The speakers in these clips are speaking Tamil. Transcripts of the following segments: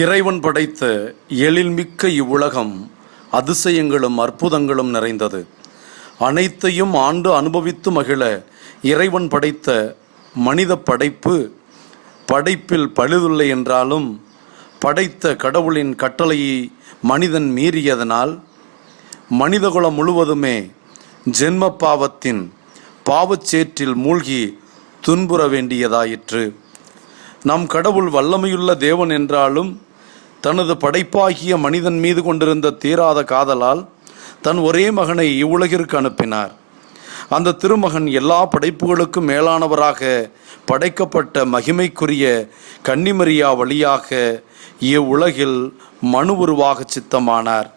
இறைவன் படைத்த எழில்மிக்க இவ்வுலகம் அதிசயங்களும் அற்புதங்களும் நிறைந்தது. அனைத்தையும் ஆண்டு அனுபவித்து மகிழ இறைவன் படைத்த மனித படைப்பில் பழுதில்லை என்றாலும் படைத்த கடவுளின் கட்டளையை மனிதன் மீறியதனால் மனிதகுலம் முழுவதுமே ஜென்ம பாவத்தின் பாவச்சேற்றில் மூழ்கி துன்புற வேண்டியதாயிற்று. நம் கடவுள் வல்லமையுள்ள தேவன் என்றாலும் தனது படைப்பாகிய மனிதன் மீது கொண்டிருந்த தீராத காதலால் தன் ஒரே மகனை இவ்வுலகிற்கு அனுப்பினார். அந்த திருமகன் எல்லா படைப்புகளுக்கும் மேலானவராக படைக்கப்பட்ட மகிமைக்குரிய கன்னிமரியா வழியாக இவ்வுலகில் மனு உருவாக சித்தமானார்.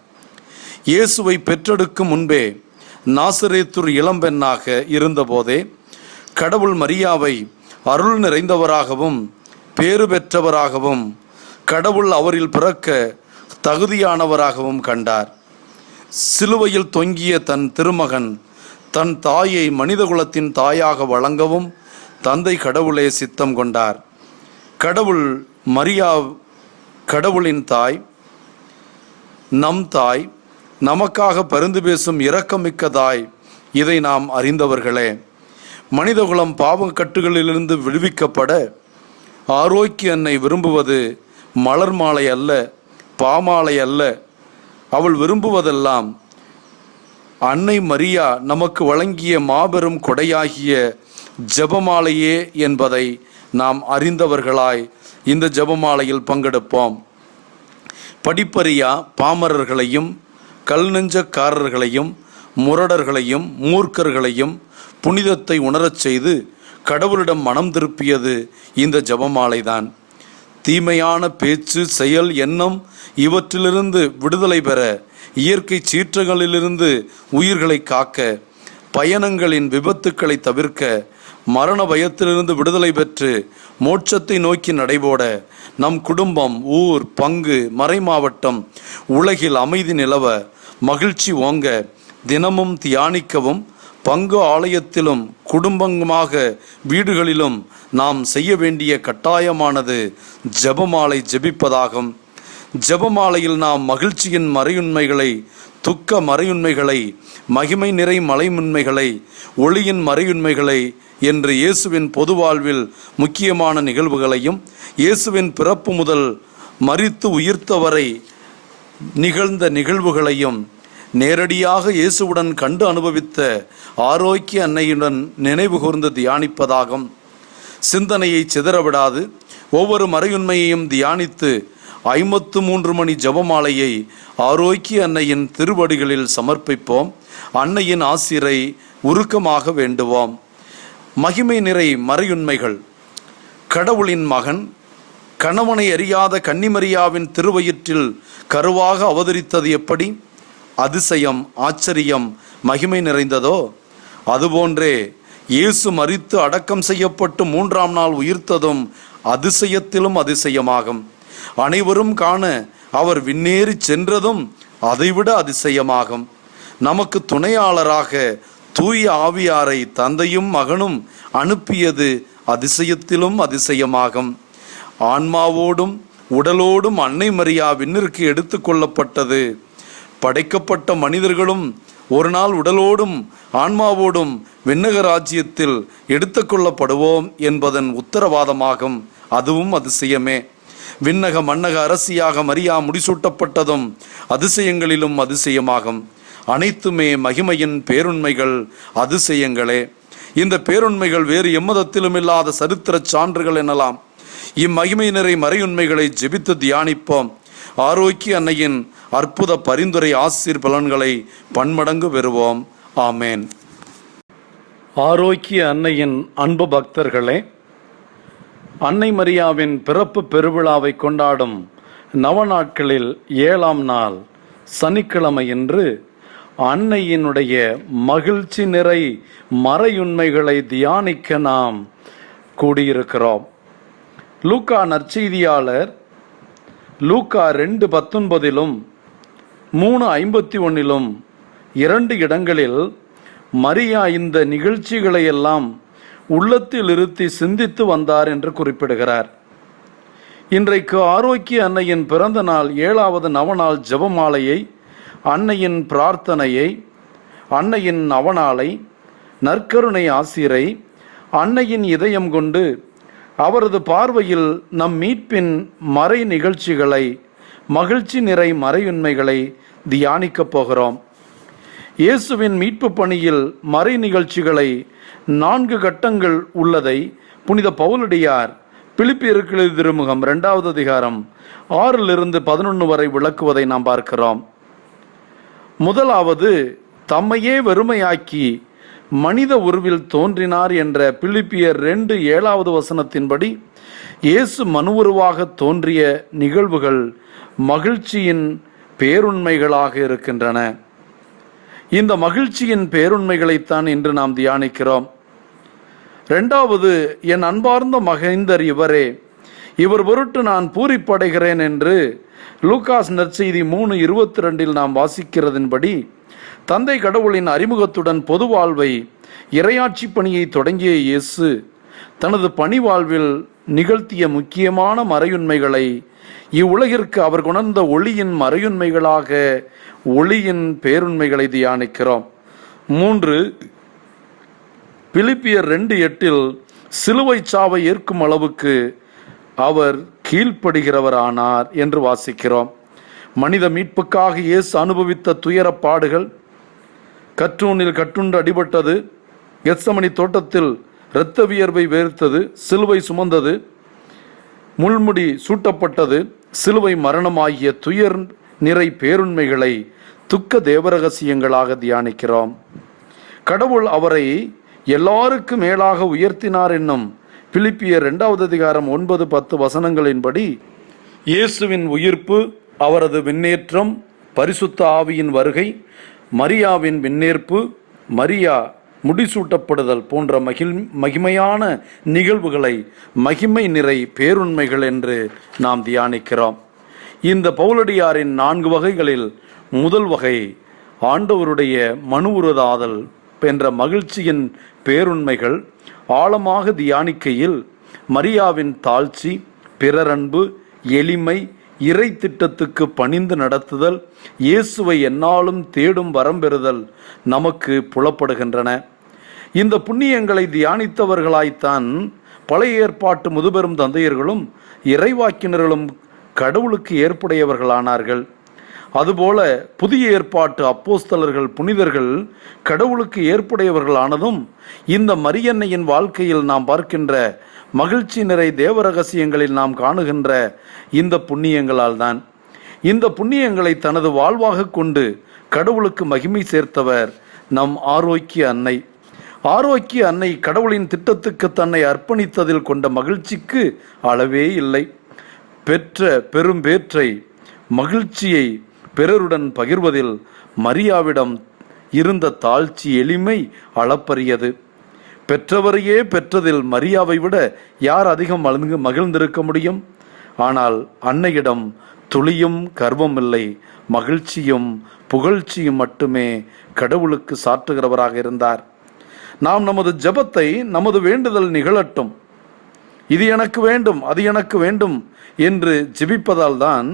இயேசுவை பெற்றெடுக்கும் முன்பே நாசரேத்தூர் இளம்பெண்ணாக இருந்தபோதே கடவுள் மரியாவை அருள் நிறைந்தவராகவும் பேறு பெற்றவராகவும் கடவுள் அவரில் பிறக்க தகுதியானவராகவும் கண்டார். சிலுவையில் தொங்கிய தன் திருமகன் தன் தாயை மனிதகுலத்தின் தாயாக வழங்கவும் தந்தை கடவுளே சித்தம் கொண்டார். கடவுளின் தாய், நம் தாய், நமக்காக பரிந்து பேசும் இரக்கமிக்க தாய். இதை நாம் அறிந்தவர்களே. மனிதகுலம் பாவக்கட்டுகளிலிருந்து விடுவிக்கப்பட ஆரோக்கிய அன்னை விரும்புவது மலர் மாலை அல்ல, பாமாலை அல்ல. அவள் விரும்புவதெல்லாம் அன்னை மரியா நமக்கு வழங்கிய மாபெரும் கொடையாகிய ஜெபமாலையே என்பதை நாம் அறிந்தவர்களாய் இந்த ஜெபமாலையில் பங்கெடுப்போம். படிப்பறியா பாமரர்களையும் கல் நெஞ்சக்காரர்களையும் முரடர்களையும் மூர்க்கர்களையும் புனிதத்தை உணரச் செய்து கடவுளிடம் மனம் திருப்பியது இந்த ஜெபமாலைதான். தீமையான பேச்சு, செயல், எண்ணம் இவற்றிலிருந்து விடுதலை பெற, இயற்கை சீற்றங்களிலிருந்து உயிர்களை காக்க, பயணங்களின் விபத்துக்களை தவிர்க்க, மரண பயத்திலிருந்து விடுதலை பெற்று மோட்சத்தை நோக்கி நடைபோட, நம் குடும்பம், ஊர், பங்கு, மறைமாவட்டம் உலகில் அமைதி நிலவ, மகிழ்ச்சி ஓங்க, தினமும் தியானிக்கவும், பங்கு ஆலயத்திலும் குடும்பமாக வீடுகளிலும் நாம் செய்ய வேண்டிய கட்டாயமானது ஜெபமாலை ஜெபிப்பதாகும். ஜெபமாலையில் நாம் மகிழ்ச்சியின் மறையுண்மைகளை, துக்க மறையுண்மைகளை, மகிமை நிறை மலையுண்மைகளை, ஒளியின் மறையுண்மைகளை என்று இயேசுவின் பொது வாழ்வில் முக்கியமான நிகழ்வுகளையும் இயேசுவின் பிறப்பு முதல் மரித்து உயிர்த்தவரை நிகழ்ந்த நிகழ்வுகளையும் நேரடியாக இயேசுவுடன் கண்டு அனுபவித்த ஆரோக்கிய அன்னையுடன் நினைவு கூர்ந்து தியானிப்பதாகும். சிந்தனையை சிதறவிடாது ஒவ்வொரு மறையுண்மையையும் தியானித்து 53 மணி ஜெபமாலையை ஆரோக்கிய அன்னையின் திருவடிகளில் சமர்ப்பிப்போம். அன்னையின் ஆசிரை உருக்கமாக வேண்டுவோம். மகிமை நிறை மறையுண்மைகள். கடவுளின் மகன் கணவனை அறியாத கன்னிமரியாவின் திருவயிற்றில் கருவாக அவதரித்தது எப்படி அதிசயம், ஆச்சரியம், மகிமை நிறைந்ததோ, அதுபோன்றே இயேசு மரித்து அடக்கம் செய்யப்பட்டு 3ஆம் நாள் உயிர்த்ததும் அதிசயத்திலும் அதிசயமாகும். அனைவரும் காண அவர் விண்ணேறி சென்றதும் அதைவிட அதிசயமாகும். நமக்கு துணையாளராக தூய ஆவியாரை தந்தையும் மகனும் அனுப்பியது அதிசயத்திலும் அதிசயமாகும். ஆன்மாவோடும் உடலோடும் அன்னை மரியா விண்ணிற்கு எடுத்து கொள்ளப்பட்டது. படைக்கப்பட்ட மனிதர்களும் ஒரு நாள் உடலோடும் ஆன்மாவோடும் விண்ணக ராஜ்யத்தில் எடுத்து கொள்ளப்படுவோம் என்பதன் உத்தரவாதமாகும். அதுவும் அதிசயமே. விண்ணக மன்னக அரசியாக மரியா முடிசூட்டப்பட்டதும் அதிசயங்களிலும் அதிசயமாகும். அனைத்துமே மகிமையின் பேருண்மைகள், அதிசயங்களே. இந்த பேருண்மைகள் வேறு எம்மதத்திலும் இல்லாத சரித்திர சான்றுகள் எனலாம். இம்மகிமை நிறை மறையுண்மைகளை ஜெபித்து தியானிப்போம். ஆரோக்கிய அன்னையின் அற்புத பரிந்துரை ஆசீர் பலன்களை பன்மடங்கு பெறுவோம். ஆமேன். ஆரோக்கிய அன்னையின் அன்பு பக்தர்களே, அன்னை மரியாவின் பிறப்பு பெருவிழாவை கொண்டாடும் நவநாட்களில் 7ஆம் நாள் சனிக்கிழமை என்று அன்னையினுடைய மகிழ்ச்சி நிறை மறையுண்மைகளை தியானிக்க நாம் கூடியிருக்கிறோம். லூக்கா நற்செய்தியாளர் லூக்கா 2:19 3:51 2 இடங்களில் மரியா இந்த நிகழ்ச்சிகளை எல்லாம் உள்ளத்தில் இருத்தி சிந்தித்து வந்தார் என்று குறிப்பிடுகிறார். இன்றைக்கு ஆரோக்கிய அன்னையின் பிறந்த நாள் 7வது நவநாள் ஜெபமாலையை, அன்னையின் பிரார்த்தனையை, அன்னையின் நவநாளை, நற்கருணை ஆசிரை, அன்னையின் இதயம் கொண்டு அவரது பார்வையில் நம் மீட்பின் மறை நிகழ்ச்சிகளை, மகிழ்ச்சி நிறை மறையுண்மைகளை தியானிக்கப் போகிறோம். இயேசுவின் மீட்பு பணியில் மறை நிகழ்ச்சிகளை 4 கட்டங்கள் உள்ளதை புனித பவுலடியார் பிலிப்பியருக்கு எழுதிய திருமுகம் 2வது அதிகாரம் 6-11 வரை விளக்குவதை நாம் பார்க்கிறோம். முதலாவது, தம்மையே வெறுமையாக்கி மனித உருவில் தோன்றினார் என்ற பிலிப்பியர் 2:7 வசனத்தின்படி இயேசு மனு உருவாக தோன்றிய நிகழ்வுகள் மகிழ்ச்சியின் பேருண்மைகளாக இருக்கின்றன. இந்த மகிழ்ச்சியின் பேருண்மைகளைத்தான் இன்று நாம் தியானிக்கிறோம். 2வது, என் அன்பார்ந்த மகேந்தர் இவரே, இவர் பொருட்டு நான் பூரிப்படைகிறேன் என்று லூகாஸ் நற்செய்தி 3:22 நாம் வாசிக்கிறதின்படி தந்தை கடவுளின் அறிமுகத்துடன் பொது வாழ்வை, இறையாட்சி பணியை தொடங்கிய இயேசு தனது பணி வாழ்வில் நிகழ்த்திய முக்கியமான மறையுண்மைகளை இவ்வுலகிற்கு அவர் கொணர்ந்த ஒளியின் மறையுண்மைகளாக ஒளியின் பேருண்மைகளை தியானிக்கிறோம். 3, பிலிப்பியர் 2:8 சிலுவை சாவை ஏற்கும் அளவுக்கு அவர் கீழ்ப்படுகிறவரானார் என்று வாசிக்கிறோம். மனித மீட்புக்காக இயேசு அனுபவித்த துயர பாடுகள், கற்றூனில் கட்டுண்டு அடிபட்டது, கெத்சமனி தோட்டத்தில் இரத்த வியர்வை வேர்த்தது, சிலுவை சுமந்தது, முள்முடி சூட்டப்பட்டது, சிலுவை மரணமாகிய துயர் நிறை பேருண்மைகளை துக்க தேவரகசியங்களாக தியானிக்கிறோம். கடவுள் அவரை எல்லாருக்கும் மேலாக உயர்த்தினார் என்னும் பிலிப்பியர் 2வது அதிகாரம் 9-10 வசனங்களின்படி இயேசுவின் உயிர்ப்பு, அவரது விண்ணேற்றம், பரிசுத்த ஆவியின் வருகை, மரியாவின் விண்ணேற்பு, மரியா முடிசூட்டப்படுதல் போன்ற மகிமையான நிகழ்வுகளை மகிமை நிறை பேருண்மைகள் என்று நாம் தியானிக்கிறோம். இந்த பவுலடியாரின் 4 வகைகளில் முதல் வகை ஆண்டவருடைய மனு உருதாதல் என்ற மகிழ்ச்சியின் பேருண்மைகள் ஆழமாக தியானிக்கையில் மரியாவின் தாழ்ச்சி, பிறரன்பு, எளிமை, இறை திட்டத்துக்கு பணிந்து நடத்துதல், இயேசுவை எந்நாளும் தேடும் வரம்பெறுதல் நமக்கு புலப்படுகின்றன. இந்த புண்ணியங்களை தியானித்தவர்களாய்த்தான் பழைய ஏற்பாட்டு முதுபெரும் தந்தையர்களும் இறைவாக்கினர்களும் கடவுளுக்கு ஏற்புடையவர்களானார்கள். அதுபோல புதிய ஏற்பாட்டு அப்போஸ்தலர்கள், புனிதர்கள் கடவுளுக்கு ஏற்புடையவர்களானதும் இந்த மரியன்னையின் வாழ்க்கையில் நாம் பார்க்கின்ற மகிழ்ச்சி நிறை தேவ ரகசியங்களில் நாம் காணுகின்ற இந்த புண்ணியங்களால் தான். இந்த புண்ணியங்களை தனது வாழ்வாக கொண்டு கடவுளுக்கு மகிமை சேர்த்தவர் நம் ஆரோக்கிய அன்னை. ஆரோக்கிய அன்னை கடவுளின் திட்டத்துக்கு தன்னை அர்ப்பணித்ததில் கொண்ட மகிழ்ச்சிக்கு அளவே இல்லை. பெற்ற பெரும் பேற்றை, மகிழ்ச்சியை பிறருடன் பகிர்வதில் மரியாவிடம் இருந்த தாழ்ச்சி, எளிமை அளப்பரியது. பெற்றவரையே பெற்றதில் மரியாவை விட யார் அதிகம் மகிழ்ந்திருக்க முடியும்? ஆனால் அன்னையிடம் துளியும் கர்வம் இல்லை, மகிழ்ச்சியும் புகழ்ச்சியும் மட்டுமே கடவுளுக்கு சாற்றுகிறவராக இருந்தார். நாம் நமது ஜெபத்தை, நமது வேண்டுதல் நிகழட்டும், இது எனக்கு வேண்டும், அது எனக்கு வேண்டும் என்று ஜெபிப்பதால் தான்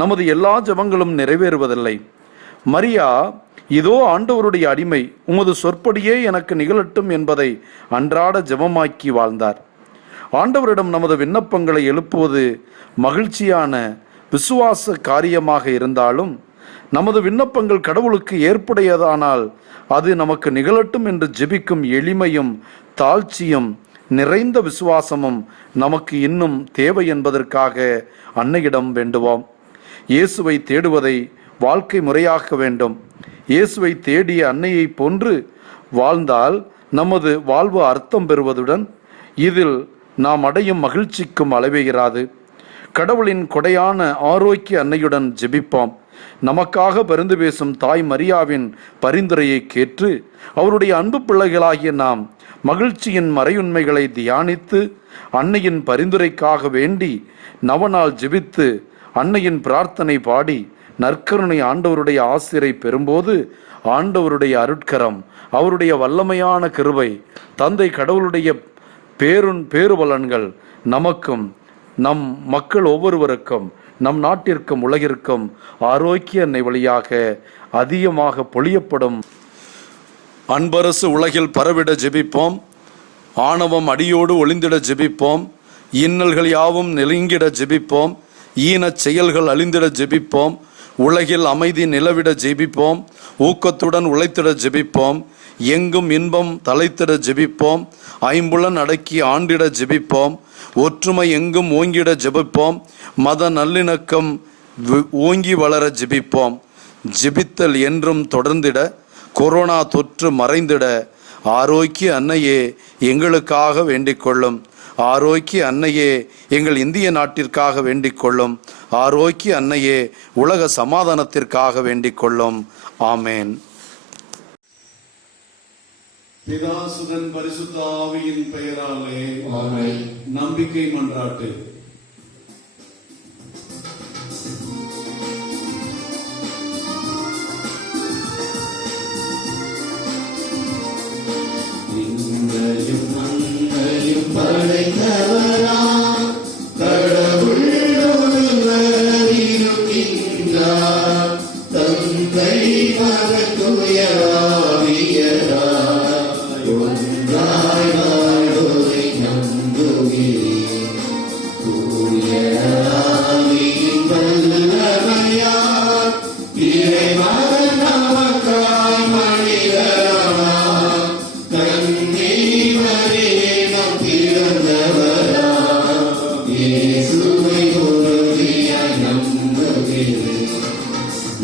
நமது எல்லா ஜெபங்களும் நிறைவேறுவதில்லை. மரியா, இதோ ஆண்டவருடைய அடிமை, உமது சொற்படியே எனக்கு நிகழட்டும் என்பதை அன்றாட ஜெபமாக்கி வாழ்ந்தார். ஆண்டவரிடம் நமது விண்ணப்பங்களை எழுப்புவது மகிழ்ச்சியான விசுவாச காரியமாக இருந்தாலும், நமது விண்ணப்பங்கள் கடவுளுக்கு ஏற்புடையதானால் அது நமக்கு நிகழட்டும் என்று ஜெபிக்கும் எளிமையும் தாழ்ச்சியும் நிறைந்த விசுவாசமும் நமக்கு இன்னும் தேவை என்பதற்காக அன்னையிடம் வேண்டுவோம். இயேசுவை தேடுவதை வாழ்க்கை முறையாக்க வேண்டும். இயேசுவை தேடிய அன்னையை போன்று வாழ்ந்தால் நமது வாழ்வு அர்த்தம் பெறுவதுடன் இதில் நாம் அடையும் மகிழ்ச்சிக்கும் அளவே இராது. கடவுளின் கொடையான ஆரோக்கிய அன்னையுடன் ஜெபிப்போம். நமக்காக பரிந்து பேசும் தாய் மரியாவின் பரிந்துரையை கேட்டு அவருடைய அன்பு பிள்ளைகளாகிய நாம் மகிழ்ச்சியின் மறையுண்மைகளை தியானித்து அன்னையின் பரிந்துரைக்காக வேண்டி நவநாள் ஜெபித்து அன்னையின் பிரார்த்தனை பாடி நற்கருணை ஆண்டவருடைய ஆசிரை பெறும்போது ஆண்டவருடைய அருட்கரம், அவருடைய வல்லமையான கிருபை, தந்தை கடவுளுடைய பேருபலன்கள் நமக்கும் நம் மக்கள் ஒவ்வொருவருக்கும் நம் நாட்டிற்கும் உலகிற்கும் ஆரோக்கிய அன்னை வழியாக அதிகமாக பொழியப்படும். அன்பரசு உலகில் பரவிட ஜெபிப்போம். ஆணவம் அடியோடு ஒளிந்திட ஜெபிப்போம். இன்னல்கள் யாவும் நெருங்கிட ஜெபிப்போம். ஈனச் செயல்கள் அழிந்திட ஜெபிப்போம். உலகில் அமைதி நிலவிட ஜெபிப்போம். ஊக்கத்துடன் உழைத்திட ஜெபிப்போம். எங்கும் இன்பம் தலைத்திட ஜெபிப்போம். ஐம்புலன் அடக்கி ஆண்டிட ஜெபிப்போம். ஒற்றுமை எங்கும் ஓங்கிட ஜெபிப்போம். மத நல்லிணக்கம் ஓங்கி வளர ஜெபிப்போம். ஜெபித்தல் என்றும் தொடர்ந்திட, கொரோனா தொற்று மறைந்திட ஆரோக்கிய அன்னையே எங்களுக்காக வேண்டிக் கொள்ளும். ஆரோக்கிய அன்னையே எங்கள் இந்திய நாட்டிற்காக வேண்டிக் கொள்ளும். ஆரோக்கிய அன்னையே உலக சமாதானத்திற்காக வேண்டிக் கொள்ளும். ஆமேன். பிதாசுதன் பரிசுத்த ஆவியின் பெயராலே ஆமென். நம்பிக்கை மன்றாட்டு. இன்றையும் அன்னையும் படைத்தவரா கடவுள் ஒருவர் இருக்கின்றார். தந்தை மகன் தூய ஆவியார் ஒன்றாய் வாழ்வோரை நம்புகிறேன். தூய ஆவியின் வல்லமையால் இறைமகன் நமக்காய் மனிதரானார். கன்னி மரியாள் பிறந்தவராம். இயேசுவை உறுதியாய் நம்புகிறேன்.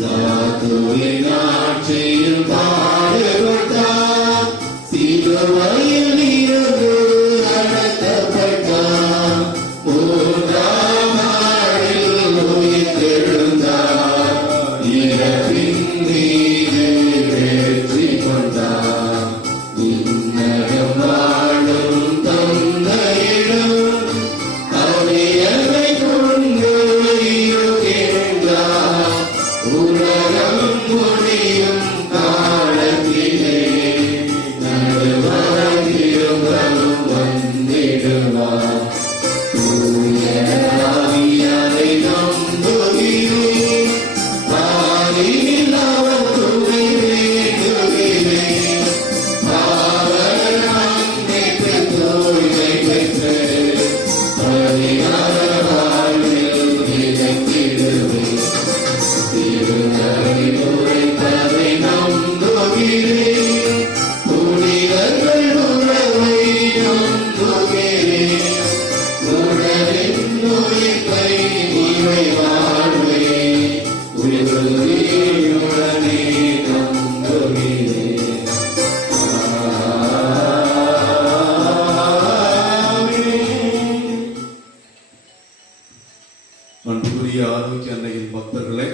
யாதொரு ஆட்சியில் பாடுபட்டார். சிலுவையில் இருந்து அடக்கப்பட்டார். மூன்றாம் நாளில் உயிர்த்தெழுந்தார். இறப்பின் மீது வெற்றி கொண்டார். இன்னகம் வாழும் தந்தையிடம் அவையவை கொண்டு இருக்கின்றார். உலகம் முடியும் காலத்திலே நடுவாய் திரும்பவும் வந்திடுவார். தூய ஆவியாரை நம்புகிறேன். பாரில் அவர் துணை வேண்டுகிறேன். பாவல் மன்னிப்பு தூய்மை பெற்று பரிகார வாழ்வில் நிலைத்திடுவேன். திருநகை உரைப்பதை நம்புகிறேன். புனிதர்கள் உறவை நம்புகிறேன். உடலின் உயிர்ப்பை இவை வாழ்வே உயிருடனே நம்புகிறேன். அன்புக்குரிய ஆரோக்கிய அன்னையின் பக்தர்களே,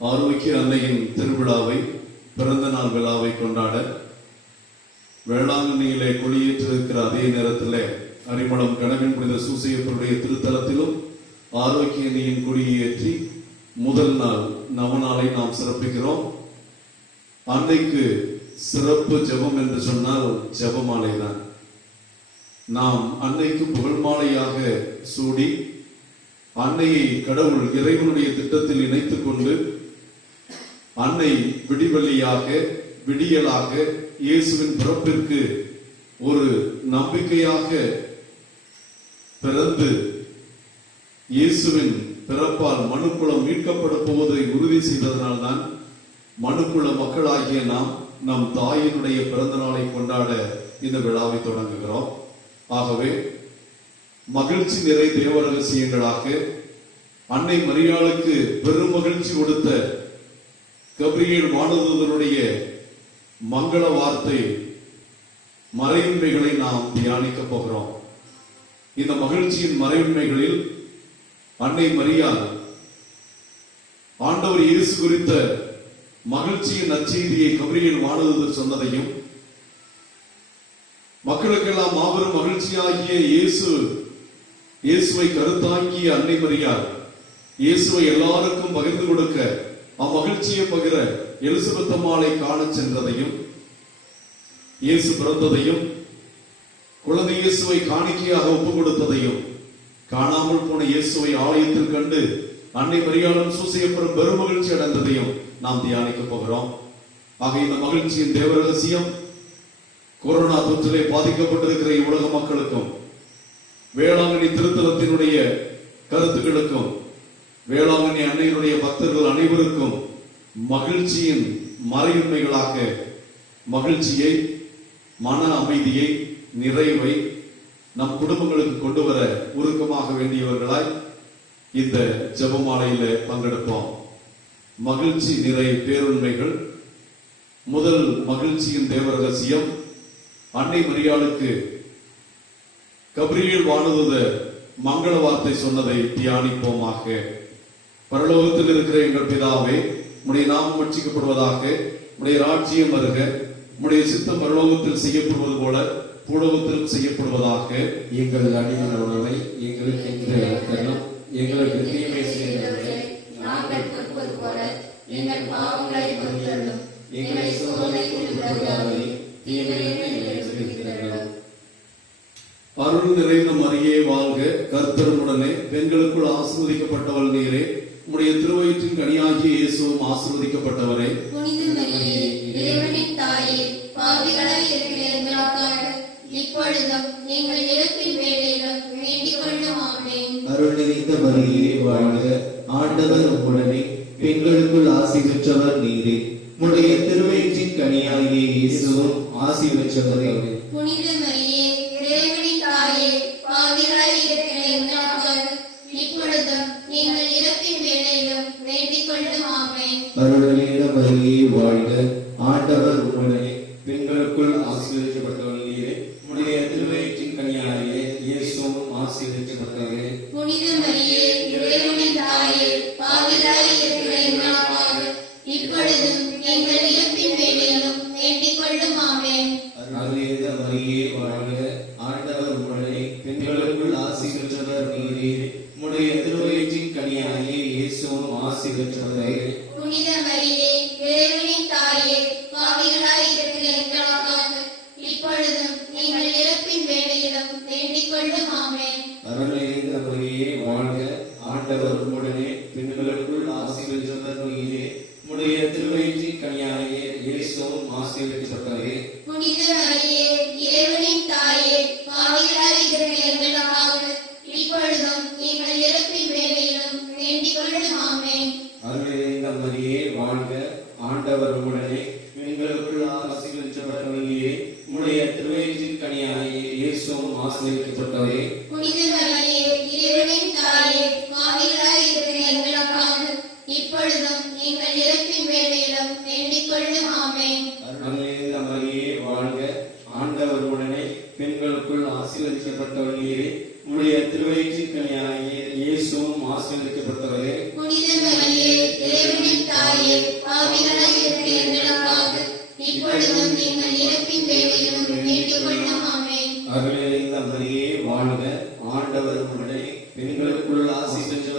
ஆரோக்கிய அன்னையின் திருவிழாவை, பிறந்த நாள் விழாவை கொண்டாட வேளாங்கண்ணியிலே கொடியேற்றிருக்கிற அதே நேரத்திலே அரிமளம் கனவின் புனித சூசையப்பருடைய திருத்தலத்திலும் ஆரோக்கிய அன்னையின் கொடியேற்றி முதல் நாள் நவநாளை நாம் சிறப்பிக்கிறோம். அன்னைக்கு சிறப்பு ஜெபம் என்று சொன்னால் ஜெபமாலை தான். நாம் அன்னைக்கு புகழ் மாலையாக சூடி அன்னையை கடவுள் இறைவனுடைய திட்டத்தில் இணைத்துக் கொண்டு அன்னை விடிவெள்ளியாக விடியலாக இயேசுவின் பிறப்பிற்கு ஒரு நம்பிக்கையாக பிறந்து இயேசுவின் பிறப்பால் மனுக்குலம் மீட்கப்பட போவதை உறுதி செய்ததனால்தான் மனுக்குல மக்களாகிய நாம் நம் தாயினுடைய பிறந்த நாளை கொண்டாட இந்த விழாவை தொடங்குகிறோம். ஆகவே மகிழ்ச்சி நிறை தேவ ரகசியங்களாக அன்னை மரியாளுக்கு பெரும் மகிழ்ச்சி கொடுத்த கபிரியேல் வானதூதனுடைய மங்கள வார்த்தை மறையுண்மைகளை நாம் தியானிக்க போகிறோம். இந்த மகிழ்ச்சியின் மறையுண்மைகளில் அன்னை மரியாள் ஆண்டவர் இயேசு குறித்த மகிழ்ச்சியின் நற்செய்தியை கபிரியேல் வானதூதர் சொன்னதையும், மக்களுக்கெல்லாம் மாபெரும் மகிழ்ச்சியாகிய இயேசுவை கருத்தாக்கிய அன்னை மரியாள் இயேசுவை எல்லாருக்கும் பகிர்ந்து கொடுக்க அம்மகிழ்ச்சியை பகிர எலிசபெத் அம்மாளை காண சென்றதையும், இயேசு பிறந்ததையும் குழந்தை இயேசுவை காணிக்கையாக ஒப்புக் கொடுத்ததையும், காணாமல் போன இயேசுவை ஆலயத்தில் கண்டு அன்னை மரியாளும் சூசையப்பரும் பெரும் மகிழ்ச்சி அடைந்ததையும் நாம் தியானிக்க போகிறோம். ஆக இந்த மகிழ்ச்சியின் தேவ ரகசியம் கொரோனா தொற்றிலே பாதிக்கப்பட்டிருக்கிற உலக மக்களுக்கும், வேளாங்கண்ணி திருத்தலத்தினுடைய கருத்துக்களுக்கும், வேளாங்கண்ணி அன்னையினுடைய பக்தர்கள் அனைவருக்கும் மகிழ்ச்சியின் மறையுண்மைகளாக மகிழ்ச்சியை, மன அமைதியை, நிறைவை நம் குடும்பங்களுக்கு கொண்டு வர உருக்கமாக வேண்டியவர்களாய் இந்த ஜெபமாலையில பங்கெடுப்போம். மகிழ்ச்சி நிறை பேருண்மைகள். முதல் மகிழ்ச்சியின் தேவ ரகசியம் அன்னை மரியாளுக்கு கபிரியேல் வானதூதர் மங்கள வார்த்தை சொன்னதை தியானிப்போமாக. பரலோகத்தில் இருக்கிற எங்கள் பிதாவே, உம்முடைய நாமம் ரட்சிக்கப்படுவதாக, உம்முடைய ராஜ்யம் வருக, உம்முடைய சித்தம் பரலோகத்தில் செய்யப்படுவது போல பூலோகத்திலும் செய்யப்படுவதாக. எங்கள் அடிமையான உணவை எங்களுக்கு இன்று தரும். எங்களுக்கு தீமை செய்தவர்களை நாங்கள் பொறுப்பது போல எங்கள் பாவங்களை பொறுத்தருளும். எங்களை சோதனைக்கு உட்படுத்தாதே, தீமையிலிருந்து எங்களை விடுவித்தருளும். அருள் நிறைந்த மரியே வாழ்க, கர்த்தர் உடனே, பெண்களுக்குள் ஆசீர்வதிக்கப்பட்டவள் நீரே, உம்முடைய திருவயிற்றின் கனியாகிய இயேசுவும் ஆசீர்வதிக்கப்பட்டவரே. புனித மரியே, இறைவனின் தாயே, பாவிகளாய் இருக்கிற எங்களுக்காக இப்பொழுதும் எங்கள் இறப்பின் வேளையிலும் வேண்டிக் கொள்ளும். ஆமென். அருள் நிறைந்த மரியே வாழ்க, ஆண்டவர் உடனே, பெண்களுக்குள் ஆசி பெற்றவர் நீரே, உம்முடைய திருவயிற்றின் கனியாகிய இயேசுவும் ஆசி பெற்றவரே. புனித மரியே, இறைவனின் தாயே, பாவிகளாய் இருக்கிற எங்களுக்காக இப்பொழுதும் எங்கள் இறப்பின் வேளையிலும் வேண்டிக் கொள்ளும். ஆமென். அருள் நிறைந்த மரியே வாழ்க, ஆண்டவர் உடனே, பெண்களுக்குள் ஆசீர்வதிக்கப்பட்டவர் நீரே, உம்முடைய திருவயிற்றின் கனியாகிய இயேசுவும் ஆசீர்வதிக்கப்பட்டவரே. புனித மரியே, இறைவனின் தாயே, பாவிகளாய் இருக்கிற எங்களுக்காக இப்பொழுதும் எங்கள் இறப்பின் வேளையிலும் வேண்டிக் கொள்ளும். ஆமென். அருள் நிறைந்த மரியே வாழ்க, ஆண்டவர் உடனே, பெண்களுக்குள் ஆசி பெற்றவர் நீரே, உம்முடைய திருவயிற்றின் கனியாகிய இயேசுவும் ஆசி பெற்றவரே. புனித மரியே, இறைவனின் தாயே, பாவிகளாய் இருக்கிற எங்களுக்காக இப்பொழுதும் எங்கள் இறப்பின் வேளையிலும் வேண்டிக் கொள்ளும். ஆமென். அருள் நிறைந்த மரியே வாழ்க, ஆண்டவர் உடனே, பெண்களுக்குள் ஆசி பெற்றவர் நீரே, உம்முடைய திருவயிற்றின் கனியாகிய இயேசுவும் ஆசி பெற்றவரே. புனித மரியே, இறைவனின் தாயே, பாவிகளாய் இருக்கிற எங்களுக்காக இப்பொழுதும் எங்கள் இறப்பின் வேளையிலும் வேண்டிக் கொள்ளும். ஆமென். அருள் நிறைந்த மரியே வாழ்க, ஆண்டவர் உடனே, பெண்களுக்குள் ஆசி பெற்றவர் நீரே, உம்முடைய திருவயிற்றின் கனியாகிய இயேசுவும் ஆசீர்வதிக்கப்பட்டவரே. புனித மரியே, இறைவனின் தாயே, பாவிகளாய் இருக்கிற எங்களுக்காக இப்பொழுதும் எங்கள் இறப்பின் வேளையிலும் வேண்டிக் கொள்ளும். ஆமென். அருள் நிறைந்த மரியே வாழ்க, ஆண்டவர் உடனே, பெண்களுக்குள் ஆசீர்வதிக்கப்பட்டவர் நீரே, உம்முடைய திருவயிற்றின் கனியாகிய இயேசுவும் ஆசீர்வதிக்கப்பட்டவரே. புனித மரியே, இறைவனின் தாயே, பாவிகளாய் இருக்கிற எங்களுக்காக இப்பொழுதும் எங்கள் இறப்பின் வேளையிலும் வேண்டிக் கொள்ளும். ஆமென். அருள் நிறைந்த மரியே வாழ்க, ஆண்டவர் உடனே, பெண்களுக்குள் ஆசி பெற்றவர்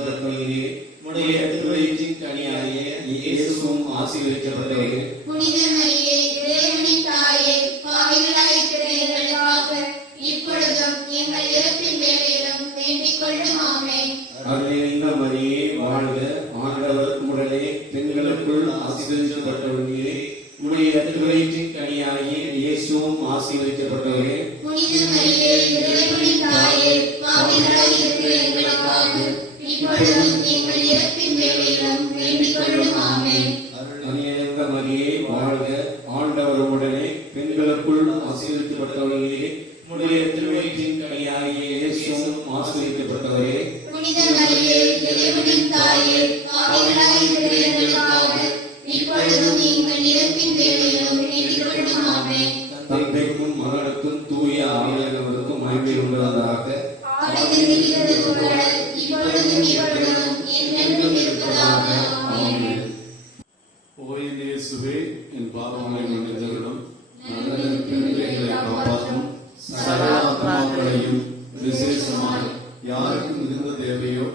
பாவங்களை மன்னித்தருளும். நல்லதற்கென்று எங்களை காப்பாற்றும். சகல ஆத்மாக்களையும் விசேஷமாய் யாருக்கு மிகுந்த தேவையோ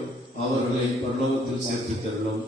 அவர்களை பரலோகத்தில் சேர்த்து தருளும்.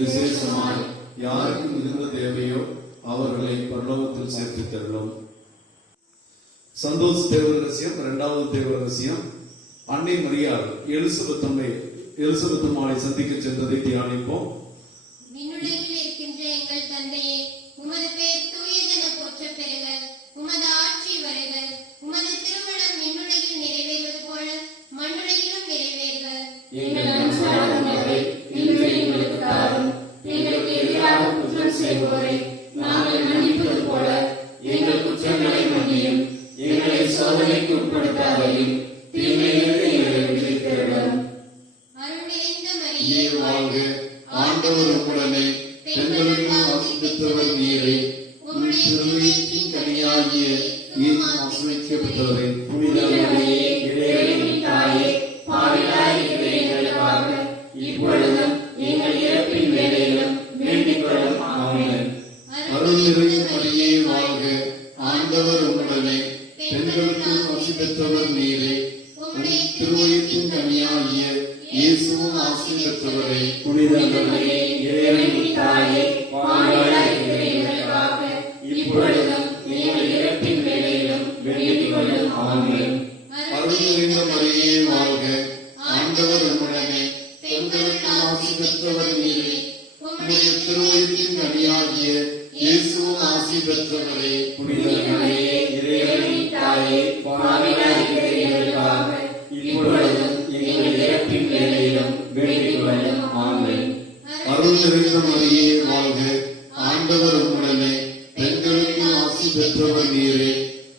விசேஷமாய் யாருக்கு மிகுந்த தேவையோ அவர்களை பரலோகத்தில் சேர்த்து தருளும். சந்தோஷ் தேவ ரகசியம். இரண்டாவது தேவ ரகசியம், அன்னை மரியாள் எலிசபெத் அம்மாளை சந்திக்க சென்றதை தியானிப்போம். விண்ணுலகில் இருக்கின்ற எங்கள் தந்தையே, உமது பேர் தூயதென போற்றப் பெறுக. உமது ஆட்சி வருக. உமது திருமணம் விண்ணுலகில் நிறைவேறுவது போல மண்ணுலகிலும் நிறைவேறுக. எங்கள் அன்றாட உணவை இன்று எங்களுக்கு தாரும். எங்களுக்கு எதிராக குற்றம் செய்வோரை நாங்கள் மன்னிப்பது போல எங்கள் குற்றங்களை மன்னியும். எங்களை சோதனைக்கு உட்படுத்தாதையும் தீமையிலிருந்து எங்களை விடுவித்தருளும். அருள் நிறைந்த மரியே வாழ்க, ஆண்டவர் உம்முடனே, பெண்களுக்கு ஆசி பெற்றவர் நீரே. உம்முடைய திருவயிற்றின் கனியாகிய இயேசு ஆசீர்வதிக்கப்பட்டவரே. புனித மரியே, இறைவனின் தாயே, பாவிகளாய் இருக்கிற எங்களுக்காக இப்பொழுதும் எங்கள் இறப்பின் வேளையிலும் வேண்டிக் கொள்ளும். ஆமென். அருள் நிறைந்த மரியே வாழ்க, ஆண்டவர் உம்முடனே, பெண்களுக்கு ஆசி பெற்றவர் நீரே. உம்முடைய திருவயிற்றின் கனியாகிய இயேசுவும் ஆசி பெற்றவரே. புனித மரியே, இறைவனின் தாயே, பாவிகளாய் இருக்கிற எங்களுக்காக இப்பொழுதும் எங்கள் இறப்பின் வேளையிலும் வேண்டிக் கொள்ளும். ஆமென். அருள் நிறைந்த மரியே வாழ்க, ஆண்டவர் உம்முடனே, பெண்களுக்கு ஆசி பெற்றவர் நீரே. உம்முடைய திருவயிற்றின் கனியாகிய இயேசுவும் ஆசி பெற்றவரே. புனித மரியே, இறைவனின் தாயே, பாவிகளாய் இருக்கிற எங்களுக்காக இப்பொழுதும் எங்கள் இறப்பின் வேளையிலும் வேண்டிக் கொள்ளும். ஆமென். அருள் நிறைந்த மரியே வாழ்க, ஆண்டவர் உம்முடனே, பெண்களுக்கு ஆசி பெற்றவர் நீரே.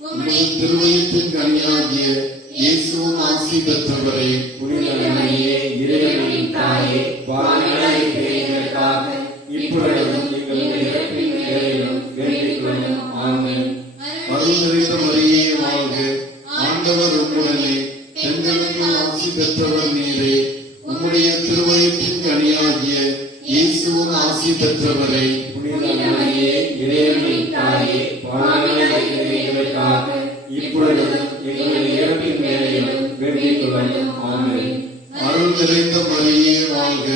உம்முடைய திருவயிற்றின் கனியாகிய இயேசுவும் ஆசி பெற்றவரே. புனித மரியே, இறைவனின் தாயே, பாவிகளாய் இருக்கிற எங்களுக்காக இப்பொழுதும் எங்கள் இறப்பின் வேளையிலும் வேண்டிக் கொள்ளும். ஆமென். அருள் நிறைந்த மரியே வாழ்க, ஆண்டவர் உம்முடனே, பெண்களுக்கு ஆசி பெற்றவர் நீரே. உம்முடைய திருவயிற்றின் கனியாகிய இயேசுவும் ஆசி பெற்றவரே. புனித மரியே, இறைவனின் தாயே, பாவிகளாய் இருக்கிற எங்களுக்காக இப்பொழுதும் எங்கள் இறப்பின் வேளையிலும் வேண்டிக் கொள்ளும். ஆமென். அருள் நிறைந்த மரியே வாழ்க,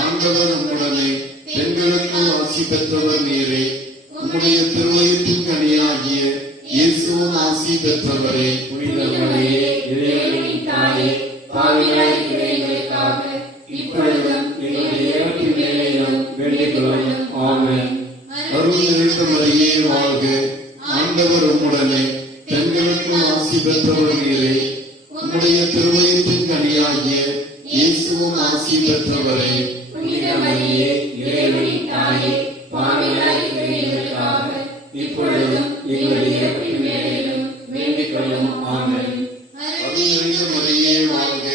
ஆண்டவர் உம்முடனே, பெண்களுக்கு ஆசி பெற்றவர் நீரே. உம்முடைய திருவயிற்றின் கனியாகிய இயேசுவும் ஆசி பெற்றவரே. புனித மரியே, இறைவனின் தாயே, பாவிகளாய் இருக்கிற எங்களுக்காக இப்பொழுதும் எங்கள் இறப்பின் வேளையிலும் வேண்டிக் கொள்ளும். உம்முடனே பெண்களுக்குள் ஆசி பெற்றவர் நீரே. உம்முடைய திருவயிற்றின் கனியாகிய இயேசுவும் ஆசி பெற்றவரே. புனித மரியே, இறைவனின் தாயே, பாவிகளாய் இருக்கிற எங்களுக்காக இப்பொழுதும் எங்கள் இறப்பின் வேளையிலும் வேண்டிக் கொள்ளும். ஆமென். அருள் நிறைந்த மரியே வாழ்க,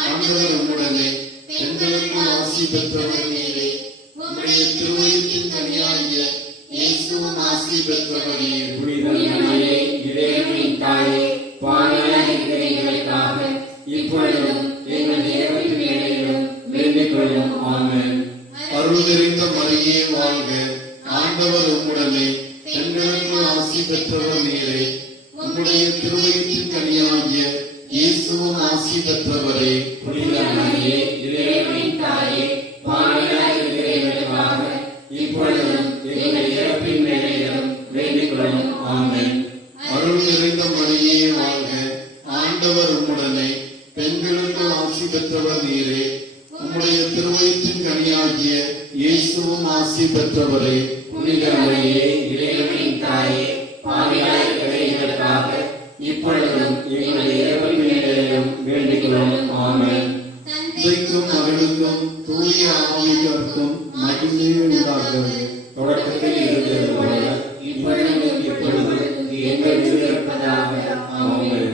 ஆண்டவர் உம்முடனே பெண்களுக்குள் ஆசி பெற்றவர் நீரே. உம்முடைய திருவயிற்றின் கனியாகிய இயேசுவும் ஆசி பெற்றவரே. புனித மரியே, இறைவனின் தாயே, பாவிகளாய் இருக்கிற எங்களுக்காக இப்பொழுதும் எங்கள் இறப்பின் வேளையிலும் வேண்டிக் கொள்ளும். ஆமென். அருள் நிறைந்த மரியே வாழ்க, ஆண்டவர் உம்முடனே பெண்களுக்குள் ஆசி பெற்றவர் நீரே. உம்முடைய திருவயிற்றின் கனியாகிய இயேசுவும் ஆசி பெற்றவரே. புனித மரியே, இறைவனின் தாயே, பாவிகளாய் இருக்கிற எங்களுக்காக இப்பொழுதும் எங்கள் இறப்பின் வேளையிலும் வேண்டிக் கொள்ளும். ஆமென். அருள் நிறைந்த மரியே வாழ்க, ஆண்டவர் உம்முடனே பெண்களுக்குள் ஆசி பெற்றவர் நீரே. உம்முடைய திருவயிற்றின் கனியாகிய இயேசுவும் ஆசி பெற்றவரே. புனித மரியே, இறைவனின் தாயே, பாவிகளாய் இருக்கிற எங்களுக்காக இப்பொழுதும் எங்கள் இறப்பின் வேளையிலும் வேண்டிக் கொள்ளும். ஆமென். தந்தைக்கும் மகனுக்கும் தூய ஆவியாருக்கும் மகிமை உண்டாகிறது. தொடக்கத்தில் இருந்தது போல இப்பொழுதும் எப்பொழுதும் எங்கள் இருப்பதாக. ஆமென்.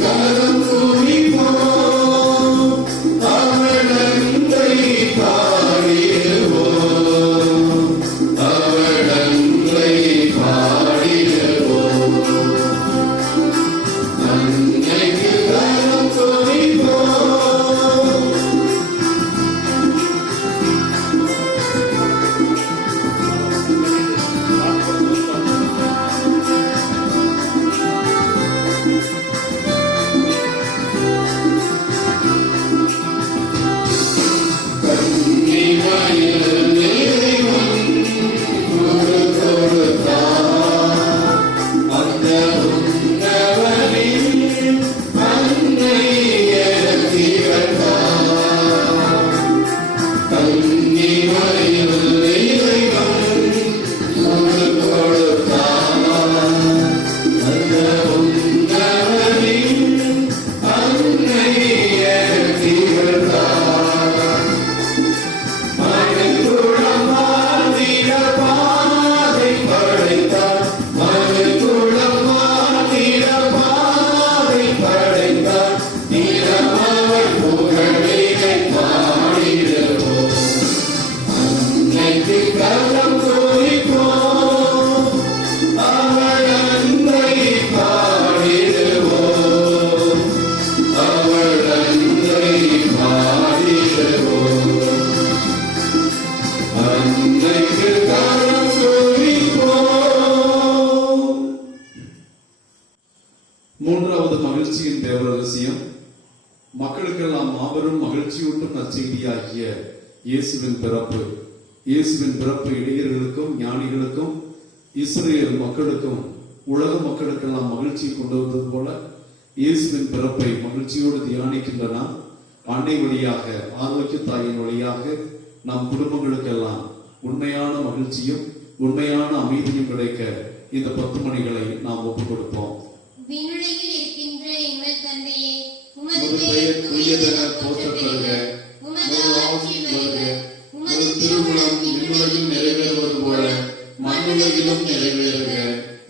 கரம் கூறிப்போம், அவள் அன்பை பாடிடுவோம், அவள் அன்பை பாடிடுவோம். அன்னைக்கு கரம் கூறிப்போம். மூன்றாவது மகிழ்ச்சியின் தேவரகசியம், மக்களுக்கெல்லாம் மாபெரும் மகிழ்ச்சியூட்டும் நற்செய்தியாகிய இயேசுவின் பிறப்பு. இயேசுவின் பிறப்பு இளைஞர்களுக்கும் ஞானிகளுக்கும் இஸ்ரேல் மக்களுக்கும் உலக மக்களுக்கெல்லாம் மகிழ்ச்சி கொண்டு வந்தது போல இயேசுவின் பிறப்பை மகிழ்ச்சியோடு தியானிக்கின்றன. அன்னை வழியாக, ஆரோக்கிய தாயின் வழியாக நம் குடும்பங்களுக்கெல்லாம் உண்மையான மகிழ்ச்சியும் உண்மையான அமைதியும் கிடைக்க இந்த 10 மணிகளை நாம் ஒப்புக் கொடுப்போம். விண்ணுலகில் இருக்கின்ற எங்கள் தந்தையே, உமது உமது பெயர் தூயதென போற்றப்படுக, உமது ஆட்சி வருக, உமது திருவுளம் விண்ணுலகில் நிறைவேறுவது போல மண்ணுலகிலும் நிறைவேறுக.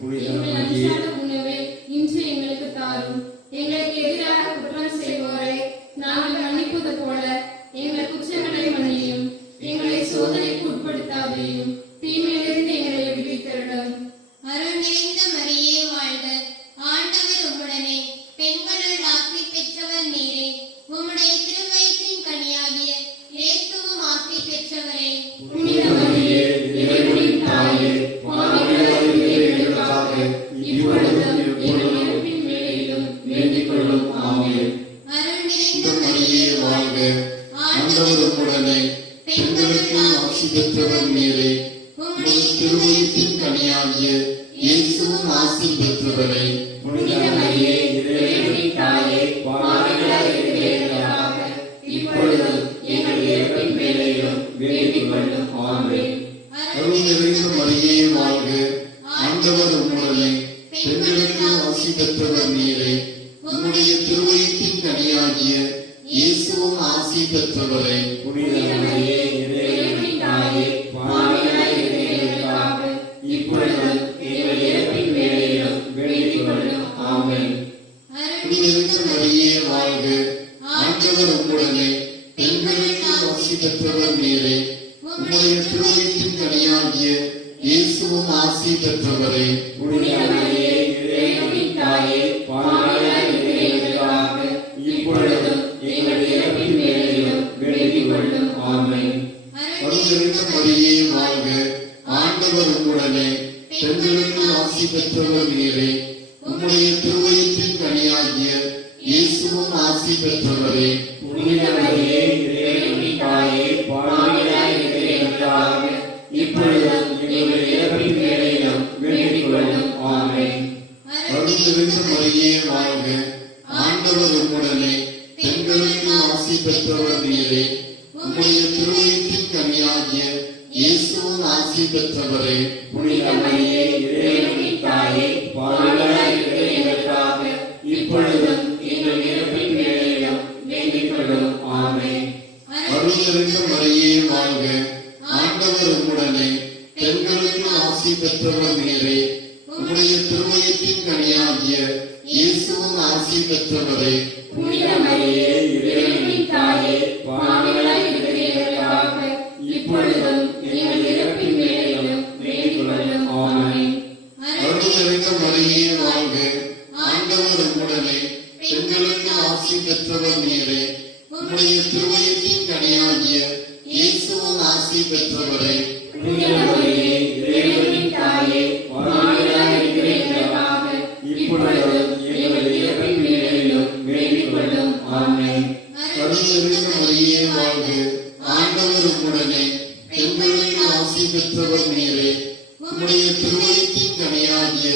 புனித எங்கள் மரியே, அன்றாட உணவை இன்று எங்களுக்கு தாரும். எங்களுக்கு எதிராக குற்றம் செய்வோரை நாங்கள் மன்னிப்பது போல எங்கள் குற்றங்களை மன்னியும். எங்களை சோதனைக்கு உட்படுத்தாதையும் தீமையிலிருந்து எங்களை விடுவித்தருளும். அருள் நிறைந்த மரியே வாழ்க, ஆண்டவர் உம்முடனே பெண்களுள் ஆசி பெற்றவர் நீரே. உம்முடைய திருவயிற்றின் கனியாகிய இயேசுவும் ஆசி பெற்றவரே. புனித மரியே, இறைவனின் தாயே, பாவிகளாய் இருக்கிற எங்களுக்காக இப்பொழுதும் எங்கள் இறப்பின் வேளையிலும் வேண்டிக் கொள்ளும். ஆமென். அருள் நிறைந்த மரியே வாழ்க, நீரே. உம்முடைய திருவயிற்றின் கனியாகிய இயேசுவும் ஆசி பெற்றவரே. புனித மரியே, இறைவனின் தாயே, பாவிகளாய் இருக்கிற எங்களுக்காக இப்பொழுதும் எங்கள் இறப்பின் வேளையிலும் வேண்டிக் கொள்ளும். ஆமென். அருள்மிகு மரியே வாழ்க. ஆண்டவர் உம்முடனே. பெண்களுக்கு ஆசி பெற்றவர் நீரே. உம்முடைய திருவயிற்றின் கனியாகிய இயேசுவும் ஆசி பெற்றவரே. புனித மரியே, இறைவனின் தாயே, பாவிகளாய் இருக்கிற எங்களுக்காக இப்பொழுதும் எங்கள் இறப்பின் வேளையிலும் வேண்டிக் கொள்ளும். ஆமென். அருள்மிகு மரியே வாழ்க. ஆண்டவர் உம்முடனே. பெண்களுக்கு ஆசி பெற்றவர் நீரே. உம்முடைய திருவயிற்றின் கனியாகிய இயேசுவும் ஆசி பெற்றவரே. புனித மரியே, இறைவனின் தாயே, பாவிகளாய் இருக்கிற எங்களுக்காக இப்பொழுதும் எங்கள் இறப்பின் வேளையிலும் வேண்டிக் கொள்ளும். ஆமென். அருள்மிகு மரியே வாழ்க. ஆண்டவர் உம்முடனே. பெண்களுக்கு ஆசி பெற்றவர் நீரே. உம்முடைய திருவயிற்றின் கனியாகிய இயேசுவும் ஆசி பெற்றவரே. புனித மரியே, இறைவனின் தாயே, பாவிகளாய் இருக்கிற எங்களுக்காக இப்பொழுதும் எங்கள் இறப்பின் வேளையிலும் வேண்டிக் கொள்ளும். ஆமென். அருள்மிகு மரியே வாழ்க. ஆண்டவர் உம்முடனே. பெண்களுக்கு ஆசி பெற்றவர் நீரே. உம்முடைய திருவயிற்றின் கனியாகிய இயேசுவும் ஆசி பெற்றவரே. புனித மரியே, இறைவனின் தாயே, பாவிகளாய் இருக்கிற எங்களுக்காக இப்பொழுதும் எங்கள் இறப்பின் வேளையிலும் வேண்டிக் கொள்ளும். ஆமென். அருள்மிகு மரியே வாழ்க. ஆண்டவர் உம்முடனே. பெண்களுக்கு ஆசி பெற்றவர் நீரே. உம்முடைய திருவயிற்றின் கனியாகிய இயேசுவும் ஆசி பெற்றவரே. புனித மரியே, இறைவனின் தாயே, பாவிகளாய் இருக்கிற எங்களுக்காக இப்பொழுதும் எங்கள் இறப்பின் வேளையிலும் வேண்டிக் கொள்ளும். ஆமென். அருள்மிகு மரியே வாழ்க. ஆண்டவர் உம்முடனே. பெண்களுக்கு ஆசி பெற்றவர் நீரே. உம்முடைய திருவயிற்றின் கனியாகிய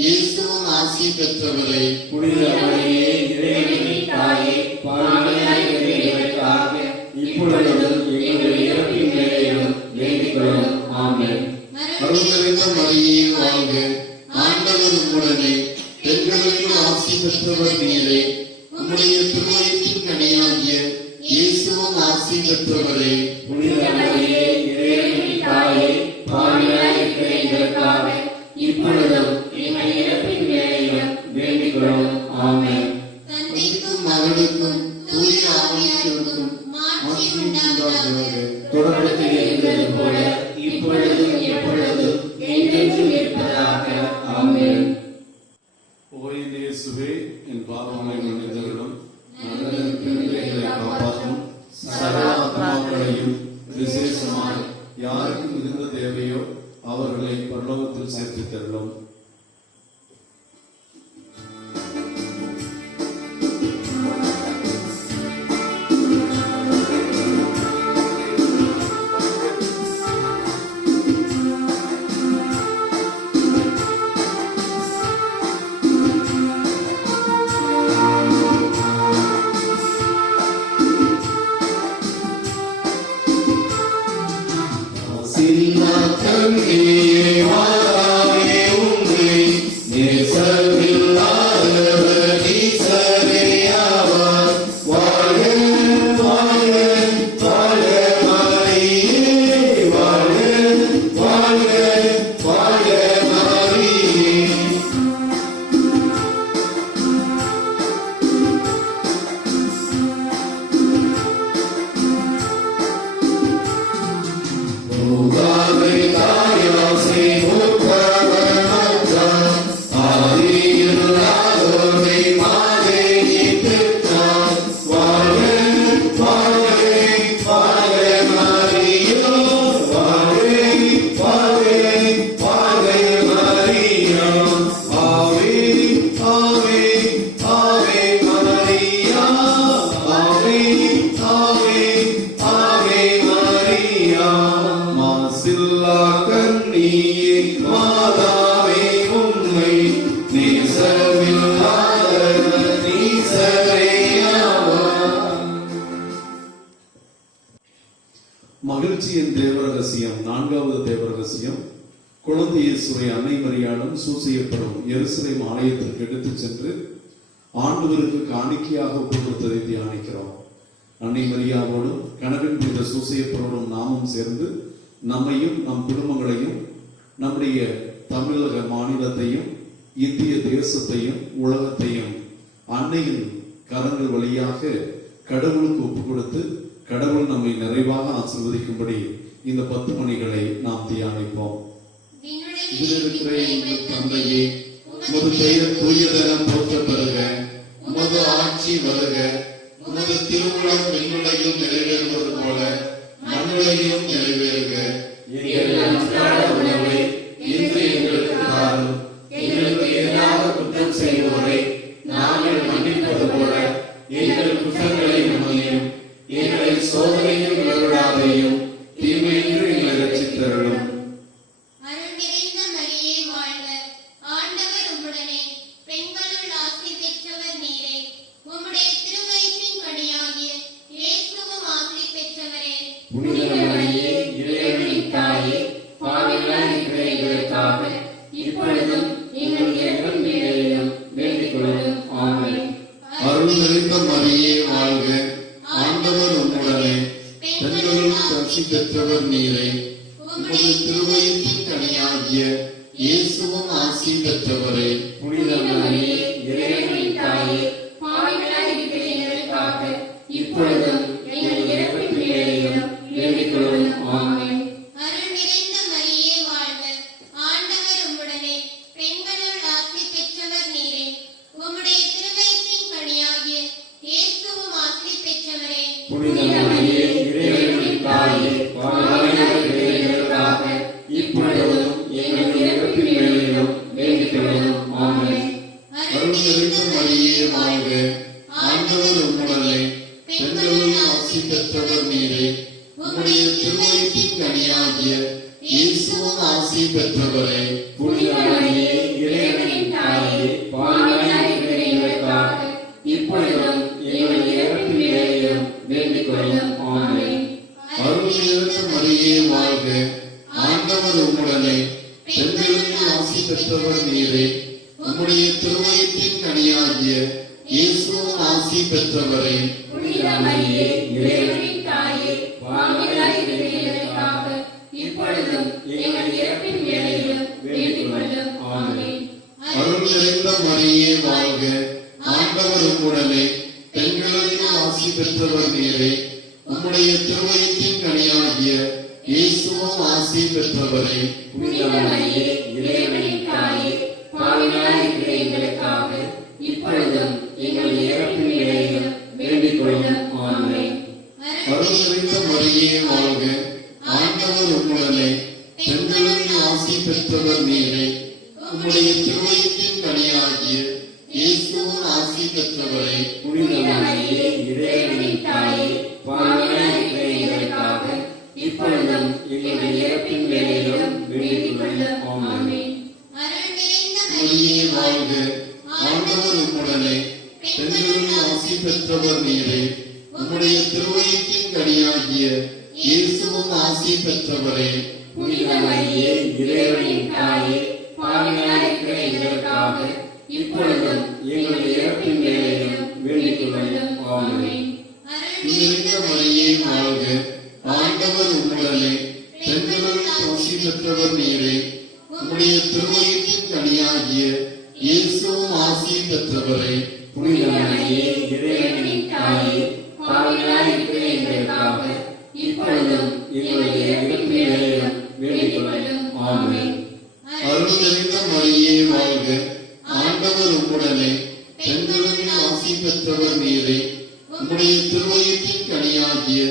இயேசுவும் ஆசி பெற்றவரே. புனித மரியே, இறைவனின் தாயே, பாவிகளாய் இருக்கிற எங்களுக்காக இப்பொழுதும் எங்கள் இறப்பின் வேளையிலும் வேண்டிக் கொள்ளும். ஆமென். அருள்மிகு மரியே வாழ்க. ஆண்டவர் உம்முடனே. பெண்களுக்கு ஆசி பெற்றவர் நீரே. உம்முடைய திருவயிற்றின் கனியாகிய இயேசுவும் ஆசி பெற்றவரே. புனித மரியே, இறைவனின் தாயே, பாவிகளாய் இருக்கிற எங்களுக்காக இப்பொழுதும் எங்கள் இறப்பின் வேளையிலும் வேண்டிக் கொள்ளும். ஆமென். தந்தைக்கும் மகனுக்கும் தூய ஆவியாருக்கும் மாட்சி உண்டாவதாக. தொடக்கத்தில் இருந்தது போல இப்பொழுதும் எப்பொழுதும் என்றென்றும் இருப்பதாக. ஆமென். ஓரின் இயேசுவே, என் பாவங்களை மன்னித்தருளும். எங்களை காப்பாற்றும். சகல ஆத்மாக்களையும் விசேஷமாய் யாருக்கு மிகுந்த தேவையோ அவர்களை பரலோகத்தில் சேர்த்து தருளும். மகிழ்ச்சியின் தேவரகசியம். நான்காவது தேவரகசியம், குழந்தை இயேசுவை அன்னை மரியாளும் சூசையப்படும் எருசலேம் ஆலயத்திற்கு எடுத்துச் சென்று ஆண்டவருக்கு காணிக்கையாக ஒப்புக் கொடுத்ததை தியானிக்கிறோம். அன்னை மரியாவோடும் கணவன் புனித சூசையப்பரோடும் நாமும் சேர்ந்து நம்மையும் நம் குடும்பங்களையும் நம்முடைய தமிழக மாநிலத்தையும் இந்திய தேசத்தையும் உலகத்தையும் அன்னையின் கரங்கள் வழியாக கடவுளுக்கு ஒப்புக் கொடுத்து கடவுள் நம்மை நிறைவாக ஆசீர்வதிக்கும்படி இந்த 10 மணிகளை நாம் தியானிப்போம். இதில் இருக்கிற எங்கள் தந்தையே, உமது பெயர் தூயதென போற்றப் பெறுக, உமது ஆட்சி வருக, உமது திருவுளம் விண்ணுலகில் நிறைவேறுவது போல மண்ணுலகிலும் நிறைவேறுக. எங்கள் அன்றாட உணவை இன்று எங்களுக்கு தாரும். எங்களுக்கு எதிராக குற்றம் செய்வோரை நாங்கள் மன்னிப்பது போல எங்கள் குற்றங்களை மன்னியும். எங்களை சோதனையில் விழவிடாதையும் தீமையின்றி எங்களை ரட்சித்தருளும். அருள் நிறைந்த மரியே வாழ்க, ஆண்டவர் உம்முடனே, பெண்களுள் ஆசி பெற்றவர் நீரே. உம்முடைய திருவயிற்றின் கனியாகிய இயேசுவும் ஆசி பெற்றவரே. புனித மரியே, இறைவனின் தாயே, பாவிகளாய் இருக்கிற எங்களுக்காக இப்பொழுதும் எங்கள் இறப்பின் வேளையிலும் வேண்டிக் கொள்ளும். ஆமென். அருள் நிறைந்த மரியே வாழ்க, ஆண்டவர் உம்முடனே, பெண்களுள் ஆசி பெற்றவர் நீரே. உமது திருவயிற்றின் கனியாகிய இயேசுவும் ஆசி பெற்றவரே. புனித மரியே, இறைவனின் தாயே, பாவிகளாய் இருக்கிற எங்களுக்காக இப்பொழுதும் எங்கள் இறப்பின் வேளையிலும் வேண்டிக் கொள்ளும். ஆமென். அருள் நிறைந்த மரியே வாழ்க, ஆண்டவர் உம்முடனே, பெண்களுள் ஆசி பெற்றவர் நீரே. உம்முடைய திருவயிற்றின் கனியாகிய இயேசுவும் ஆசி பெற்றவரே. புனித மரியே, இறைவனின் தாயே, பாவிகளாய் இருக்கிற எங்களுக்காக இப்பொழுதும் எங்கள் இறப்பின் வேளையிலும் வேண்டிக் கொள்ளும். ஆமென். அருள் நிறைந்த மரியே வாழ்க, ஆண்டவர் உம்முடனே, பெண்களுள் ஆசி பெற்றவர் நீரே. உம்முடைய திருவயிற்றின் கனியாகிய இயேசுவும் ஆசி பெற்றவரே. புனித மரியே, இறைவனின் தாயே, பாவிகளாய் இருக்கிற எங்களுக்காக இப்பொழுதும் எங்கள் இறப்பின் வேளையிலும் வேண்டிக் கொள்ளும். ஆமென். அருள் நிறைந்த மரியே வாழ்க, ஆண்டவர் உம்முடனே, பெண்களுள் ஆசி பெற்றவர் நீரே. உம்முடைய திருவயிற்றின் கனியாகிய இயேசுவும் ஆசி பெற்றவரே. புனித மரியே, இறைவனின் தாயே, பாவிகளாய் இருக்கிற எங்களுக்காக இப்பொழுதும் எங்கள் இறப்பின் வேளையிலும் வேண்டிக் கொள்ளும். ஆமென். அருள் நிறைந்த மரியே வாழ்க, ஆண்டவர் உம்முடனே, பெண்களுள் ஆசி பெற்றவர் நீரே. உம்முடைய திருவயிற்றின் கனியாகிய இயேசுவும் ஆசி பெற்றவரே. புனித மரியே, இறைவனின் தாயே, பாவிகளாய் இருக்கிற எங்களுக்காக இப்பொழுதும் எங்கள் இறப்பின் வேளையிலும் வேண்டிக் கொள்ளும். ஆமென். அருள் நிறைந்த மரியே வாழ்க, ஆண்டவர் உம்முடனே, பெண்களுள் ஆசி பெற்றவர் நீரே. உம்முடைய திருவயிற்றின் கனியாகிய இயேசுவும் ஆசி பெற்றவரே. புனித மரியே, இறைவனின் தாயே, பாவிகளாய் இருக்கிற எங்களுக்காக இப்பொழுதும் எங்கள் இறப்பின் வேளையிலும் வேண்டிக் கொள்ளும். ஆமென். அருள் நிறைந்த மரியே வாழ்க, ஆண்டவர் உம்முடனே, பெண்களுள் ஆசி பெற்றவர் நீரே. உம்முடைய திருவயிற்றின் கனியாகிய இயேசுவும் ஆசி பெற்றவரே. புனித மரியே, இறைவனின் தாயே, பாவிகளாய் இருக்கிற எங்களுக்காக இப்பொழுதும் எங்கள் இறப்பின் வேளையிலும் வேண்டிக் கொள்ளும். ஆமென். நிறைந்த மரியே வாழ்க, ஆண்டவர் உம்முடனே, பெண்களுள் ஆசி பெற்றவர் நீரே. உம்முடைய திருவயிற்றின் கனியாகிய இயேசுவும் ஆசி பெற்றவரே. புனித மரியே, இறைவனின் தாயே, பாவிகளாய் இருக்கிற எங்களுக்காக இப்பொழுதும் எங்கள் இறப்பின் வேளையிலும் வேண்டிக் கொள்ளும். ஆமென். அருள் நிறைந்த மரியே வாழ்க, ஆண்டவர் உம்முடனே, பெண்களுள் ஆசி பெற்றவர் நீரே. உம்முடைய திருவயிற்றின் கனியாகிய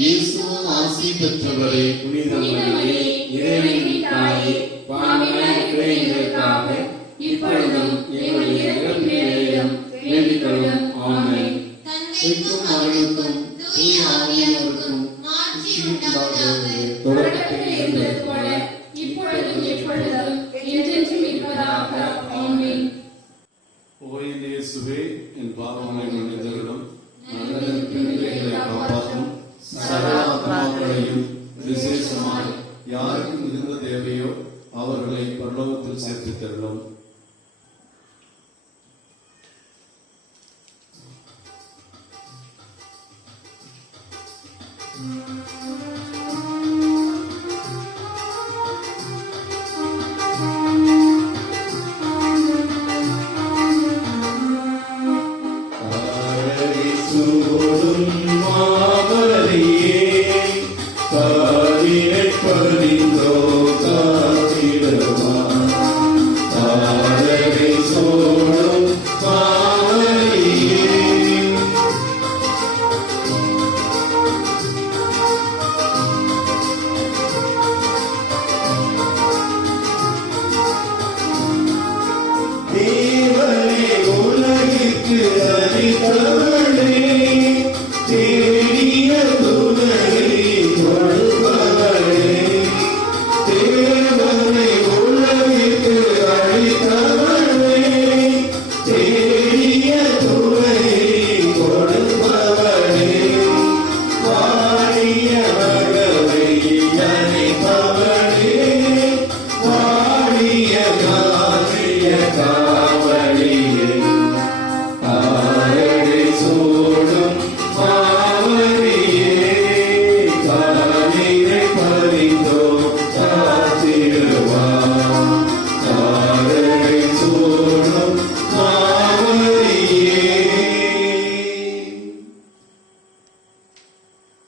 இயேசுவும் ஆசி பெற்றவரே. புனித மரியே, இறைவனின் தாயே, பாவிகளாய் இருக்கிற எங்களுக்காக இப்பொழுதும் எங்கள் இறப்பின் வேளையிலும் வேண்டிக் கொள்ளும். ஆமென். தந்தைக்கும் மகனுக்கும் தூய ஆவியாருக்கும் மாட்சி உண்டாவதாக. தொடக்கத்தில் இருந்தது போல இப்பொழுதும் எப்பொழுதும் என்றென்றும் இருப்பதாக. ஆமென். ஓ என் இயேசுவே, என் பாவங்களை மன்னித்தருளும், நரகத்திலிருந்து எங்களை காப்பாற்றும், சகல ஆத்மாக்களையும் விசேஷமாய் யாருக்கு மிகுந்த தேவையோ அவர்களை பரலோகத்தில் சேர்த்துத் தருளும்.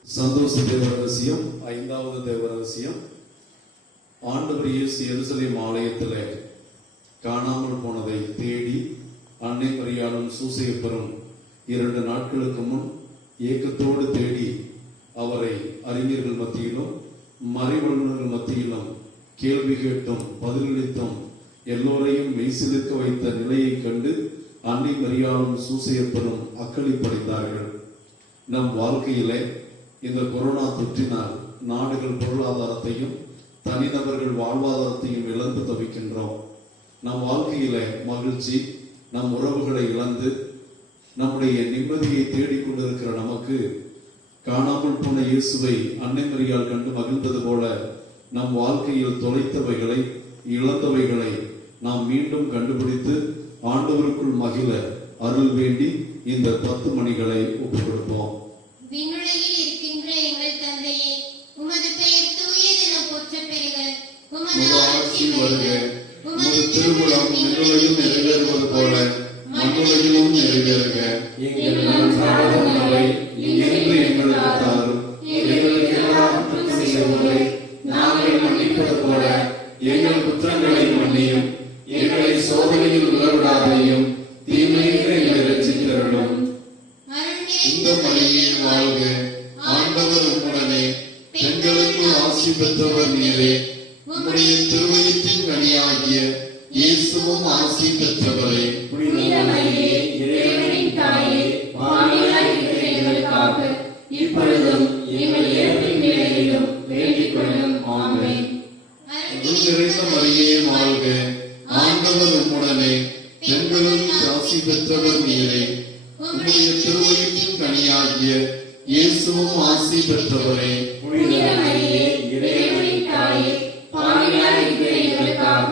சந்தோஷ தேவ ரகசியம். 5வது தேவ ரகசியம். ஆண்டவர் இயேசு எருசலேம் ஆலயத்திலே காணாமல் போனதை தேடி அன்னை மரியாளும் சூசையப்பரும் 2 நாட்களுக்கு முன் ஏக்கத்தோடு தேடி அவரை அறிஞர்கள் மத்தியிலும் மறைவல்லுநர்கள் மத்தியிலும் கேள்வி கேட்டும் பதிலளித்தும் எல்லோரையும் மெய்சிலிருக்க வைத்த நிலையை கண்டு அன்னை மரியாளும் சூசையப்பரும் அக்களிப்படைந்தார்கள். நம் வாழ்க்கையிலே இந்த கொரோனா தொற்றினால் நாடுகள் பொருளாதாரத்தையும் தனிநபர்கள் வாழ்வாதாரத்தையும் இழந்து தவிக்கின்றோம். நம் வாழ்க்கையில மகிழ்ச்சி, நம் உறவுகளை இழந்து நம்முடைய நிம்மதியை தேடிக்கொண்டிருக்கிற நமக்கு காணாமல் போன இயேசுவை அன்னை மரியாள் கண்டு மகிழ்ந்தது போல நம் வாழ்க்கையில் தொலைத்தவைகளை இழந்தவைகளை நாம் மீண்டும் கண்டுபிடித்து ஆண்டவருக்குள் மகிழ அருள் வேண்டி இந்த 10 மணிகளை ஒப்புக் கொடுப்போம். விண்ணுலகில் இருக்கின்ற எங்கள் தந்தையே, உமது பெயர் தூயதென போற்றப் பெறுக. உமது ஆட்சி வருக. உமது திருவுளம் விண்ணுலகில் நிறைவேறுவது போல மண்ணுலகிலும் நிறைவேறுக. எங்கள் அன்றாட உணவை இன்று எங்களுக்கு தாரும். எங்களுக்கு எல்லாம் குற்றம் செய்தவர்களை நாங்கள் மன்னிப்பது போல எங்கள் குற்றங்களை மன்னியும். எங்களை சோதனையில் விழவிடாதையும் தீமையிலிருந்து எங்களை ரட்சித்தருளும். இந்த மரியே வாழ்க, ஆண்டவர் உம்முடனே, பெண்களுக்கு ஆசி பெற்றவர் நீரே. உம்முடைய திருவயிற்றின் கனியாகிய இயேசுவும் ஆசி பெற்றவரே. புனித மரியே, இறைவனின் தாயே, பாவிகளாய் இருக்கிற எங்களுக்காக இப்பொழுதும் எங்கள் இறப்பின் வேளையிலும் வேண்டிக் கொள்ளும். ஆமென். அருள் நிறைந்த மரியே வாழ்க, ஆண்டவர் உம்முடனே, பெண்களுக்கு ஆசி பெற்றவர் நீரே. உம்முடைய திருவயிற்றின் கனியாகிய இயேசுவும் ஆசி பெற்றவரே. புனித மரியே, இறைவனின் தாயே, பாவிகளாய் இருக்கிற எங்களுக்காக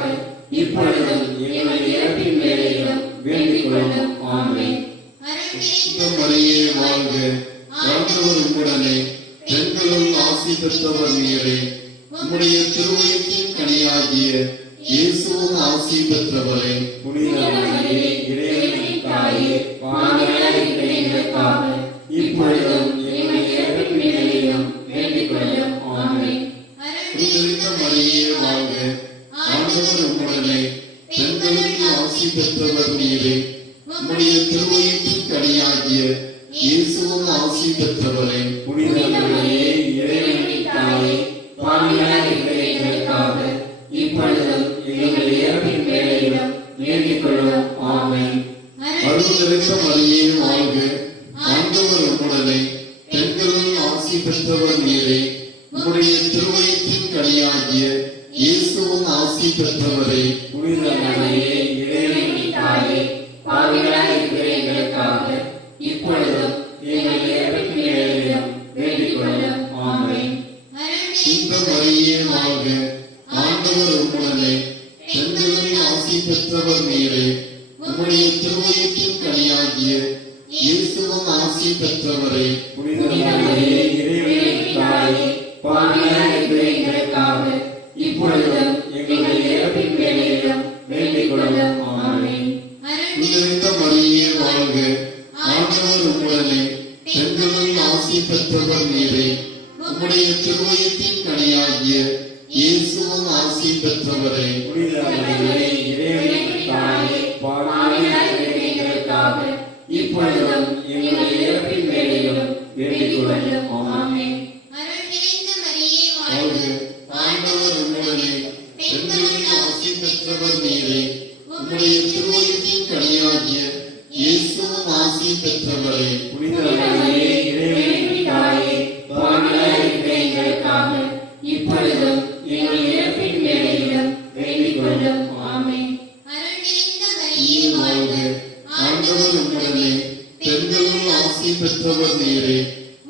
இப்பொழுதும் எங்கள் இறப்பின் வேளையிலும் வேண்டிக் கொள்ளும். ஆமென். இந்த மரியே வாழ்க, ஆண்டவர் உம்முடனே, பெண்களுள் ஆசி பெற்றவர் நீரே. உம்முடைய திருவயிற்றின் கனியாகிய இயேசுவும் ஆசி பெற்றவரே. புனித மரியே, இறைவனின் தாயே, பாவிகளாய் இருக்கிற எங்களுக்காக இப்பொழுதும் எங்கள் இறப்பின் வேளையிலும் வேண்டிக் கொள்ளும். ஆமென். இந்த மரியே வாழ்க, ஆண்டவர் உம்முடனே, பெண்களுக்கு ஆசி பெற்றவர் நீரே. உம்முடைய திருவயிற்றின் கனியாகிய இயேசுவும் ஆசி பெற்றவரே. புனித மரியே, இறைவனின் தாயே, பாவிகளாய் இருக்கிற எங்களுக்காக இப்பொழுதும் எங்கள் இறப்பின் வேளையிலும் வேண்டிக் கொள்ளும். ஆமென். அருள் நிறைந்த மரியே வாழ்க, ஆண்டவர் உம்முடனே, பெண்களுள் ஆசி பெற்றவர் நீரே. உம்முடைய திருவயிற்றின் கனியாகிய இயேசுவும் ஆசி பெற்றவரே. புனித மரியே, இறைவனின் தாயே, பாவிகளாய் இருக்கிற எங்களுக்காக இப்பொழுதும் எங்கள் இறப்பின் வேளையிலும் வேண்டிக் கொள்ளும். ஆமென். இந்த மரியே வாழ்க, ஆண்டவர் உம்முடனே, பெண்களுள் ஆசி பெற்றவர் நீரே. உம்முடைய திருவயிற்றின் கனியாகிய இயேசுவும் ஆசி பெற்றவரே. புனித மரியே, இறைவனின் பாவிகளாய் இருக்கிற எங்களுக்காக இப்பொழுதும் எங்கள் இறப்பின் வேளையிலும் வேண்டிக் கொள்ளும். ஆமென். நிறைந்த மரியே வாழ்க, ஆண்டவர் உம்முடனே, பெண்களுள் ஆசி பெற்றவர் நீரே. உம்முடைய திருவயிற்றின் கனியாகிய இயேசுவும் ஆசி பெற்றவரே. புனித மரியே, இறைவனின் தாயே, பாவிகளாய் இருக்கிற எங்களுக்காக இப்பொழுதும் எங்கள் இறப்பின் வேளையிலும் வேண்டிக் கொள்ளும். ஆமென். அருள் நிறைந்த மரியே வாழ்க, வாழ்க, ஆண்டவர் உம்முடனே, பெண்களுள் ஆசி பெற்றவர் நீரே. உம்முடைய திருவயிற்றின் கனியாகிய இயேசுவும் ஆசி பெற்றவரே. புனித மரியே, இறைவனின் தாயே, பாவிகளாய் இருக்கிற எங்களுக்காக இப்பொழுதும் எங்கள் இறப்பின் வேளையிலும் வேண்டிக் கொள்ளும். ஆமென். அருள் நிறைந்த மரியே வாழ்க, ஆண்டவர் உம்முடனே, பெண்களுள் ஆசி பெற்றவர் நீரே.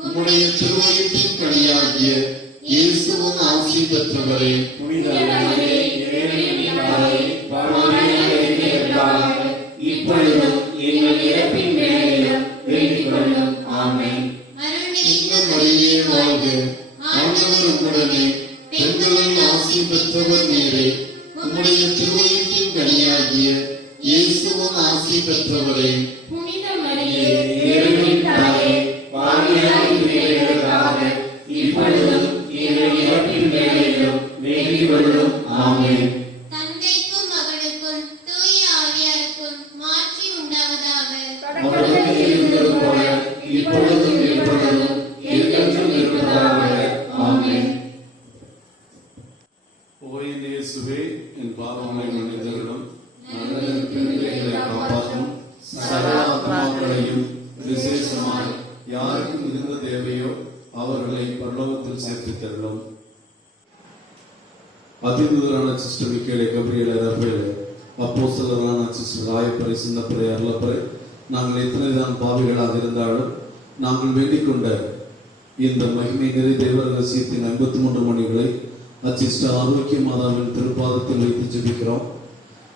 உம்முடைய திருவயிற்றின் கனியாகிய இயேசுவும் ஆசி பெற்றவரே. புனித மரியே, இறைவனின் தாயே, பாவிகளாய் இருக்கிற எங்களுக்காக இப்பொழுதும் எங்கள் இறப்பின் வேளையிலும் வேண்டிக் கொள்ளும். ஆமென். அருள் இந்த நிறைந்த மரியே வாழ்க, ஆண்டவர் உம்முடனே, பெண்களுள் ஆசி பெற்றவர் நீரே. உம்முடைய திருவயிற்றின் கனியாகிய இயேசுவும் ஆசி பெற்றவரே. புனித மரியே, இறைவனின் தாயே, பாவிகளாய் இருக்கிற எங்களுக்காக இப்பொழுதும் எங்கள் இறப்பின் வேளையிலும் வேண்டிக் கொள்ளும். ஆமென். தந்தைக்கும் மகனுக்கும் தூய ஆவியாருக்கும் மாட்சி உண்டாவதாக. தொடக்கத்தில் இருந்தது போல இப்பொழுதும் எப்பொழுதும் என்றென்றும் இருப்பதாக. ஆமென். ஓ என் இயேசுவே, என் பாவங்களை மன்னித்தருளும், எங்களை காப்பாற்றும், சகல ஆத்மாக்களையும் விசேஷமாய் யாருக்கு மிகுந்த தேவையோ அவர்களை பரலோகத்தில் சேர்த்துத் தருளும். அதிதூதரான சிஸ்டர் மிக்கேலே, கபிரியேலே, ரபேலே, அப்போஸ்தலரான சிஸ்டர் ராயப்பரை, சின்னப்பரை, அருளப்பரை, நாங்கள் எத்தனைதான் பாவிகளாக இருந்தாலும் நாங்கள் வேண்டிக் கொண்ட இந்த மகிமை நிறை தேவ ரகசியத்தின் 53 மணிகளை அச்சிஸ்டர் ஆரோக்கிய மாதாவின் திருப்பாதத்தில் வைத்து ஜெபிக்கிறோம்.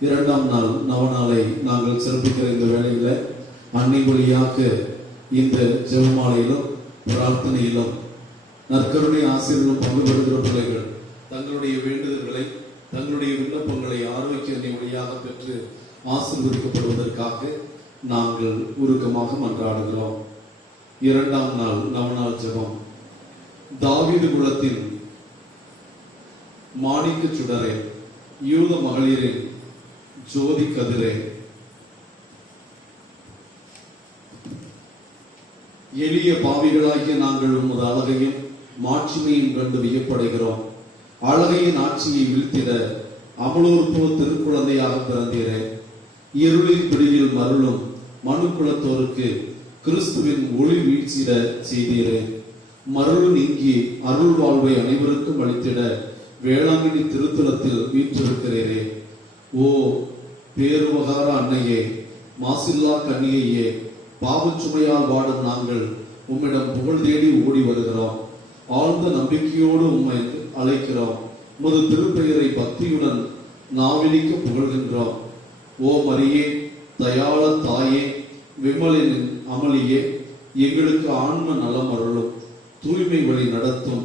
2ஆம் நாள் நவநாளை நாங்கள் சிறப்பிக்கிற இந்த வேளையில அன்னை வழியாக இந்த ஜெபமாலையிலும் பிரார்த்தனையிலும் நற்கருணை ஆசிரியர்களும் பங்கு பெறுகிற பிள்ளைகள் தங்களுடைய வேண்டுதல்களை, தங்களுடைய விண்ணப்பங்களை ஆரோக்கிய அன்னை வழியாக பெற்று ஆசீர்வதிக்கப்படுவதற்காக நாங்கள் உருக்கமாக மன்றாடுகிறோம். 2ஆம் நாள் நவநாள் ஜெபம். தாவீது குலத்தின் மாணிக்க சுடரே, யூத மகளிரின் ஜோதி கதிரே, எளிய பாவிகளாகிய நாங்கள் உமது அழகையும் மாட்சிமையும் கண்டு வியப்படைகிறோம். அழகையின் ஆட்சியை வீழ்த்திட அமலோற்போ திருக்குழந்தையாக பிறந்தீரே. இருளின் பிடியில் மருளும் மனு குலத்தோருக்கு கிறிஸ்துவின் ஒளி வீழ்ச்சிட செய்தீரே. மருள் நீங்கி அருள் வாழ்வை அனைவருக்கும் அளித்திட வேளாங்கண்ணி திருத்தலத்தில் வீற்றிருக்கிறீரே. ஓ பேருபகார அன்னையே, மாசில்லா கன்னிகையே, பாவச்சுமையால் வாடும் நாங்கள் உம்மிடம் புகழ் தேடி ஓடி வருகிறோம். ஆழ்ந்த நம்பிக்கையோடு உம்மை அழைக்கிறோம். உமது திருப்பெயரை பக்தியுடன் நாவிலிக்க புகழ்கின்றோம். ஓ மரியே, தயாள தாயே, விமலின் அமளியே, எங்களுக்கு ஆன்ம நலம் அருளும், தூய்மை வழி நடத்தும்,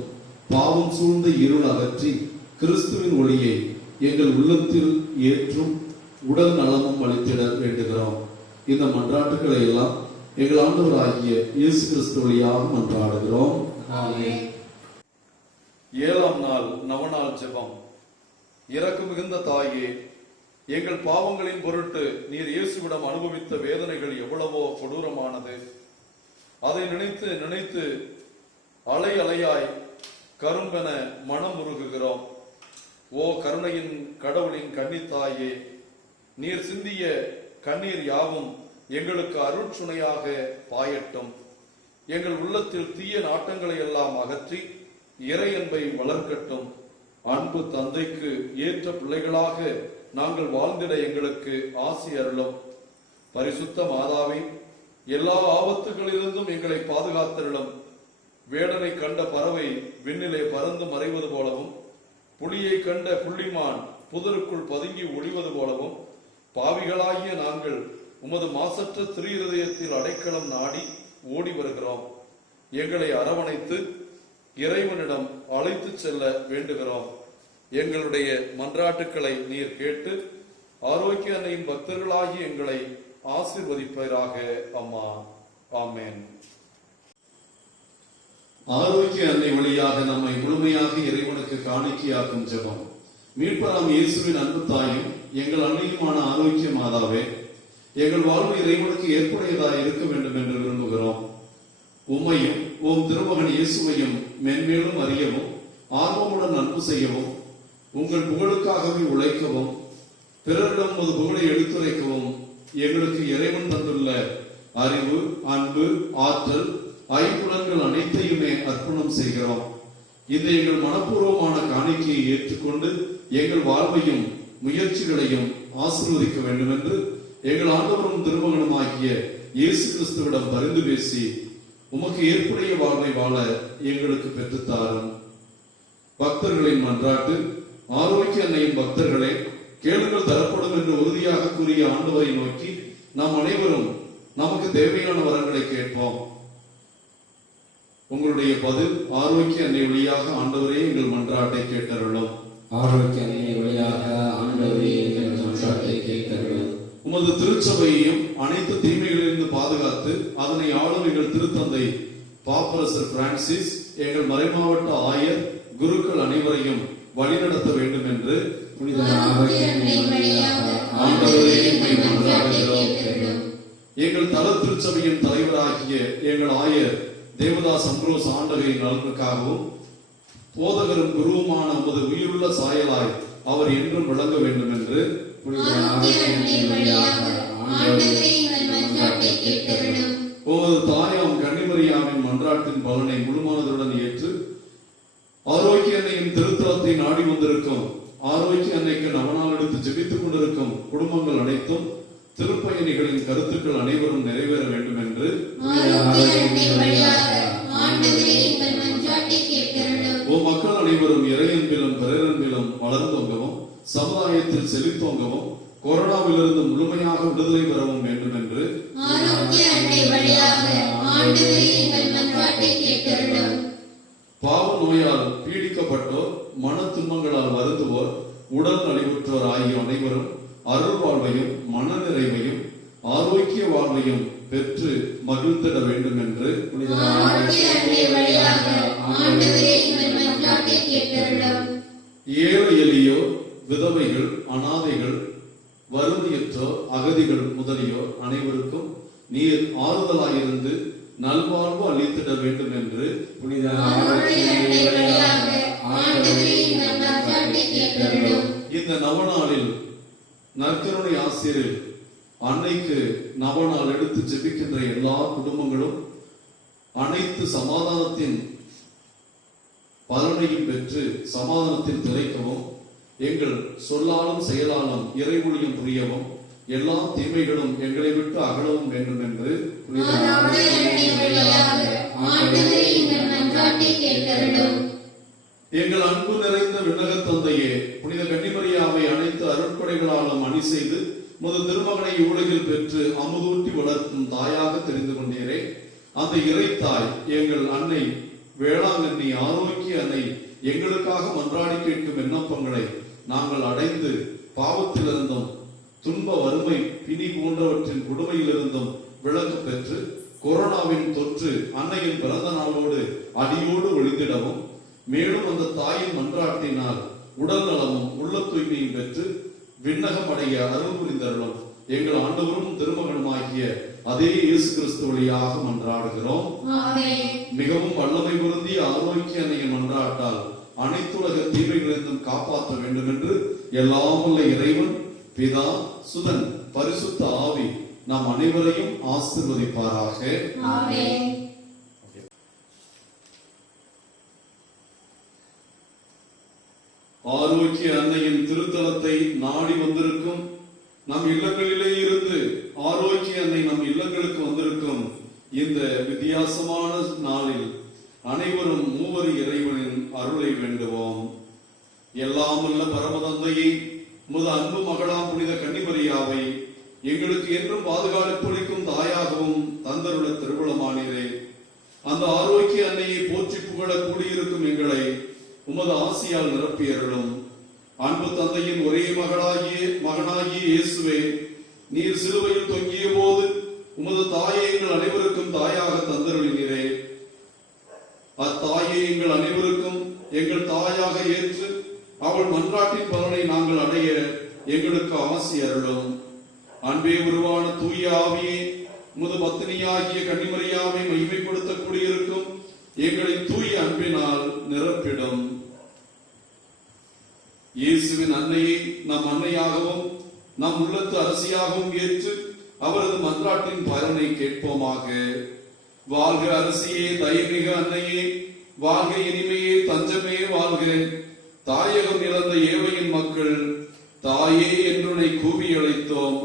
பாவம் சூழ்ந்த இருள் அகற்றி கிறிஸ்துவின் ஒளியை எங்கள் உள்ளத்தில் ஏற்றும் உடல் நலமும் அளித்திட வேண்டுகிறோம். இந்த மன்றாட்டுக்களை எல்லாம் எங்கள் ஆண்டவராகிய இயேசு கிறிஸ்து வழியாக மன்றாடுகிறோம். ஆமென். 7ஆம் நாள் நவநாள் ஜெபம். இரக்கம் மிகுந்த தாயே, எங்கள் பாவங்களின் பொருட்டு நீர் இயேசுவிடம் அனுபவித்த வேதனைகள் எவ்வளவோ கொடூரமானது. அதை நினைத்து நினைத்து அலை அலையாய் கரும்பென மனம் உருகுகிறோம். ஓ கருணையின் கடவுளின் கன்னித்தாயே, நீர் சிந்திய கண்ணீர் யாவும் எங்களுக்கு அருட்சுணையாக பாயட்டும். எங்கள் உள்ளத்தில் தீய நாட்டங்களை எல்லாம் அகற்றி இறை அன்பை வளர்க்கட்டும். அன்பு தந்தைக்கு ஏற்ற பிள்ளைகளாக நாங்கள் வாழ்ந்திட எங்களுக்கு ஆசி அருளும். பரிசுத்த மாதாவை, எல்லா ஆபத்துகளிலிருந்தும் எங்களை பாதுகாத்தருளும். வேடனை கண்ட பறவை விண்ணிலே பறந்து மறைவது போலவும், புலியை கண்ட புள்ளிமான் புதருக்குள் பதுங்கி ஒளிவது போலவும், பாவிகளாகிய நாங்கள் உமது மாசற்ற திரு இருதயத்தில் அடைக்கலம் நாடி ஓடி வருகிறோம். எங்களை அரவணைத்து இறைவனிடம் அழைத்து செல்ல வேண்டுகிறோம். எங்களுடைய மன்றாட்டுக்களை நீர் கேட்டு ஆரோக்கிய அன்னையின் பக்தர்களாகி எங்களை ஆசீர்வதிப்பீராக. அம்மா. ஆமென். ஆரோக்கிய அன்னை வழியாக நம்மை முழுமையாக இறைவனுக்கு காணிக்கையாக்கும் ஜெபம். மீட்பராம் இயேசுவின் அன்பு தாயும் எங்கள் அன்னையுமான ஆரோக்கிய மாதாவே, எங்கள் வாழ்வு இறைவனுக்கு ஏற்புடையதாக இருக்க வேண்டும் என்று விரும்புகிறோம். உம்மையும் உம் திருமகன் இயேசுவையும் மென்மேலும் அறியவும் ஆர்வமுடன் அன்பு செய்யவும் உங்கள் புகழுக்காகவே உழைக்கவும் பிறரிடம் உமது புகழை எடுத்துரைக்கவும் எங்களுக்கு இறைவன் தந்துள்ள அறிவு, அன்பு, ஆற்றல், ஐம்புலன்கள் அனைத்தையுமே அர்ப்பணம் செய்கிறோம். இந்த எங்கள் மனப்பூர்வமான காணிக்கையை ஏற்றுக்கொண்டு எங்கள் வாழ்வையும் முயற்சிகளையும் ஆசீர்வதிக்க வேண்டும் என்று எங்கள் ஆண்டவரும் திருமகனும் ஆகிய இயேசு கிறிஸ்துவிடம் பரிந்து பேசி உமக்கு ஏற்புடைய வாழ்வை வாழ எங்களுக்கு பெற்றுத்தாரும். பக்தர்களின் மன்றாட்டு. ஆரோக்கிய அன்னையின் பக்தர்களே, கேளுங்கள் தரப்படும் என்று உறுதியாக கூறிய ஆண்டவரை நோக்கி நாம் அனைவரும் நமக்கு தேவையான வரங்களை கேட்போம். உங்களுடைய பதில் ஆரோக்கிய அன்னை வழியாக ஆண்டவரே எங்கள் மன்றாட்டை கேட்டருளும். ஆரோக்கிய அன்னை வழியாக ஆண்டவரே எங்கள் மன்றாட்டை கேட்டருளும். உமது திருச்சபையையும் அனைத்து தீமைகளிலிருந்து பாதுகாத்து அதனை ஆளும் எங்கள் திருத்தந்தை பாப்பரசர் பிரான்சிஸ், எங்கள் மறைமாவட்ட ஆயர், குருக்கள் அனைவரையும் வழிநடத்த வேண்டும் என்று புனித ஆரோக்கிய அன்னை வழியாக ஆண்டவரே எம்மை மன்றாடுகிறோம். எங்கள் தல திருச்சபையின் தலைவராகிய எங்கள் ஆயர் தேவதாஸ் அம்ப்ரோஸ் ஆண்டவரின் நலனுக்காகவும் போதகரும் குருவுமான உமது உயிருள்ள சாயலாய் அவர் என்றும் விளங்க வேண்டும் என்று புனித ஆரோக்கிய அன்னை வழியாக ஆண்டவரே எங்கள் மன்றாட்டை கேட்டருளும். உமது தாயாம் கன்னிமரியாவின் மன்றாட்டின் பலனை முழுமனதுடன் ஏற்று ஆரோக்கிய அன்னையின் திருத்தலத்தை நாடி வந்திருக்கும் ஆரோக்கிய அன்னைக்கு நவநாள் எடுத்து ஜெபித்துக் கொண்டிருக்கும் குடும்பங்கள் அனைத்தும் திருப்பயணிகளின் கருத்துக்கள் அனைவரும் நிறைவேற வேண்டும் என்று மக்கள் அனைவரும் இறையன்பிலும் பிறரன்பிலும் வளர்ந்தோங்கவும் சமுதாயத்தில் செழித்தோங்கவும் கொரோனாவிலிருந்து முழுமையாக விடுதலை பெறவும் வேண்டும் என்று பாவ நோயால் பீடிக்கப்பட்டோர், மன துன்பங்களால் வருந்துவோர், உடல் நலிவுற்றோர் ஆகிய அனைவரும் அருள் வாழ்வையும் மன நிறைவையும் ஆரோக்கிய வாழ்வையும் பெற்று மகிழ்ந்திட வேண்டும் என்று ஏழை எளியோர், விதவைகள், அனாதைகள், வறுமையற்றோர், அகதிகள் முதலியோர் அனைவருக்கும் நீர் ஆறுதலாயிருந்து நல்வாழ்வு அளித்திட வேண்டும் என்று புனித இந்த நவநாளில் நற்கருணை ஆசிரியர் அன்னைக்கு நவநாள் எடுத்து ஜெபிக்கின்ற எல்லா குடும்பங்களும் அனைத்து சமாதானத்தின் பலனையும் பெற்று சமாதானத்தில் திளைக்கவும் எங்கள் சொல்லாலும் செயலாலும் இறைவொழியும் புரியவும் எல்லா தீமைகளும் எங்களை விட்டு அகலவும் வேண்டும் என்று எங்கள் அன்பு நிறைந்த விண்ணக தந்தையே, புனித கன்னிமரியாவை அனைத்து அருட்கொடைகளாலும் அணி செய்து முத திருமகனை உலகில் பெற்று அமுதூட்டி வளர்க்கும் தாயாக தெரிந்து கொண்டீரே, அந்த இறைத்தாய் எங்கள் அன்னை வேளாங்கண்ணி ஆரோக்கிய அன்னை எங்களுக்காக மன்றாடி கேட்கும் விண்ணப்பங்களை நாங்கள் அடைந்து பாவத்திலிருந்தும் துன்ப வறுமை பிணி போன்றவற்றின் கொடுமையிலிருந்தும் விலக்கு பெற்று கொரோனாவின் தொற்று அன்னையின் பிறந்த நாளோடு அடியோடு ஒழிந்திடவும் மேலும் அந்த தாயின் மன்றாட்டினால் உடல் நலமும் உள்ள தூய்மையும் பெற்று விண்ணகம் அடைய அருள் புரிந்தருளும் எங்கள் ஆண்டவரும் திருமகனுமாகிய அதே இயேசு கிறிஸ்து வழியாக மன்றாடுகிறோம். மிகவும் வல்லமை பொருந்திய ஆரோக்கிய அன்னையின் மன்றாட்டால் அனைத்துலக தீமைகளிலிருந்தும் காப்பாற்ற வேண்டும் என்று எல்லாம் உள்ள இறைவன் பிதா, சுதன், பரிசுத்த ஆவி நாம் அனைவரையும் ஆசீர்வதிப்பாராக. ஆரோக்கிய அன்னையின் திருத்தலத்தை நாடி வந்திருக்கும் நம் இல்லங்களிலே இருந்து ஆரோக்கிய அன்னை நம் இல்லங்களுக்கு வந்திருக்கும் இந்த வித்தியாசமான நாளில் அனைவரும் மூவரு இறைவனின் அருளை வேண்டுவோம். எல்லாம் உள்ள பரமதந்தையை, முத அன்பு மகளாம் புனித கன்னிமரியாவை எங்களுக்கு என்றும் பாதுகாப்பளிக்கும் தாயாகவும் தந்தருள திருவுளமானீரே, அந்த ஆரோக்கிய அன்னையை போற்றி புகழ கூடியிருக்கும் எங்களை உமது ஆசியால் நிரப்பியருளும். அன்பு தந்தையின் ஒரே மகனாகிய இயேசுவே, நீர் சிலுவையில் தொங்கிய போது உமது தாயை எங்கள் அனைவருக்கும் தாயாக தந்தருளினீரே. அத்தாயை எங்கள் அனைவருக்கும் எங்கள் தாயாக ஏற்று அவள் மன்றாட்டின் பலனை நாங்கள் அடைய எங்களுக்கு ஆசி அருளும். அன்பே உருவான தூய ஆவியே, உமது பத்தினியாகிய கன்னிமரியாவை மகிமைப்படுத்த கூடியிருக்கும் எங்களை தூய அன்பினால் நிரப்பிடும். இயேசுவின் அன்னையை நம் அன்னையாகவும் நம் உள்ளத்து அரசியாகவும் ஏற்று அவரது மன்றாட்டின் பலனை கேட்போமாக. வாழ்க அரசியே, தயமிக அன்னையே, வாழ்க இனிமையே, தஞ்சமே வாழ்க. தாயகம் இழந்த ஏவையின் மக்கள் தாயே என்றுனை கூவி அழைத்தோம்.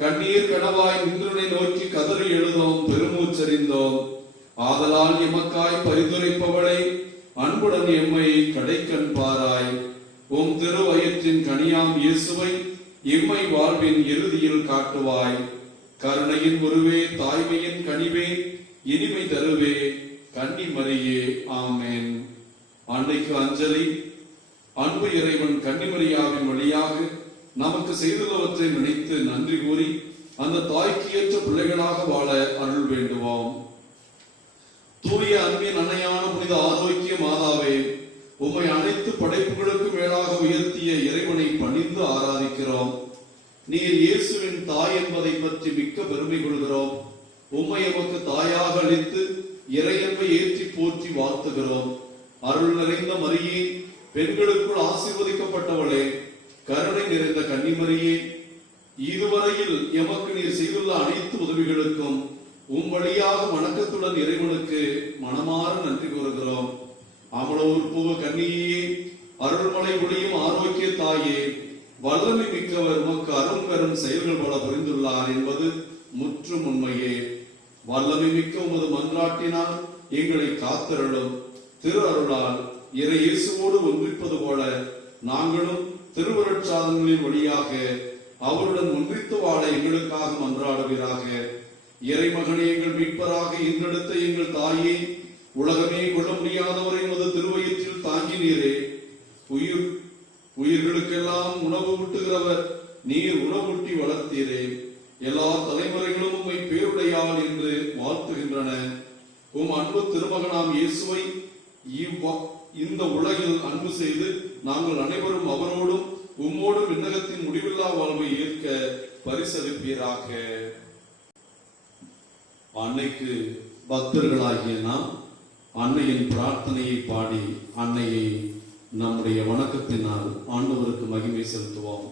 கண்ணீர் கனவாய் நின்றுனை நோக்கி கதறி எழுதோம், பெருமூச்சறிந்தோம். ஆதலால் எமக்காய் பரிந்துரைப்பவளை அன்புடன் எம்மை கடைக்கண் பாராய். உம் திருவயிற்றின் கனியாம் இயேசுவை எம்மை வாழ்வின் இறுதியில் காட்டுவாய். கருணையின் உருவே, தாய்மையின் கனிவே, இனிமை தருவே, கன்னி மரியே. ஆமென். அன்னைக்கு அஞ்சலி. அன்பு இறைவன் கன்னிமரியாவின் வழியாக நமக்கு செய்துள்ளவற்றை நினைத்து நன்றி கூறி அந்த தாய்க்கு ஏற்ற பிள்ளைகளாக வாழ அருள் வேண்டுவோம். தூய அன்பின் அன்னையான புனித ஆரோக்கிய மாதாவே, உம்மை அனைத்து படைப்புகளுக்கு மேலாக உயர்த்திய இறைவனை பணிந்து ஆராதிக்கிறோம். நீர் இயேசுவின் தாய் என்பதை பற்றி மிக்க பெருமை கொள்கிறோம். உம்மை எமக்கு தாயாக அளித்து இறையன்பை ஏற்றி போற்றி வாழ்த்துகிறோம். அருள் நிறைந்த மரியே, பெண்களுக்குள் ஆசீர்வதிக்கப்பட்டவளே, கருணை நிறைந்த கன்னிமரியே, இதுவரையில் எமக்கு நீர் செய்துள்ள அனைத்து உதவிகளுக்கும் உம் வழியாக வணக்கத்துடன் இறைவனுக்கு மனமாற நன்றி கூறுகிறோம். அமலோற்புவ கன்னியே, அருள்மலை ஒளியும் ஆரோக்கிய தாயே, வல்லமை மிக்கவர் உமக்கு அரும் பெரும் செயல்கள் பல புரிந்துள்ளார் என்பது முற்றும் உண்மையே. வல்லமை மிக்க உமது மன்றாட்டினால் எங்களை காத்தருளும். திரு அருளால் இறை இயேசுவோடு ஒன்றிப்பது போல நாங்களும் திருவருட்சாதனங்களின் வழியாக அவருடன் ஒன்றித்து வாழ எங்களுக்காக மன்றாடுவீராக. இறைமகனே, எங்கள் மீட்பராக ஈன்றெடுத்த எங்கள் தாயே, உலகமே கொள்ள முடியாதவரை உமது திருவயிற்றில் தாங்கினீரே. உயிர்களுக்கெல்லாம் உணவு ஊட்டுகிறவர் நீர் உணவூட்டி வளர்த்தீரே. எல்லா தலைமுறைகளும் உம்மை பேருடையாள் என்று வாழ்த்துகின்றன. உம் அன்பு திருமகனாம் இயேசுவை இந்த உலகில் அன்பு செய்து நாங்கள் அனைவரும் அவரோடும் உம்மோடும் விண்ணகத்தின் முடிவில்லா வாழ்வை ஏற்க பரிசளிப்பீராக. அன்னைக்கு பக்தர்களாகிய நாம் அன்னையின் பிரார்த்தனையை பாடி அன்னையை நம்முடைய வணக்கத்தினால் ஆண்டவருக்கு மகிமை செலுத்துவோம்.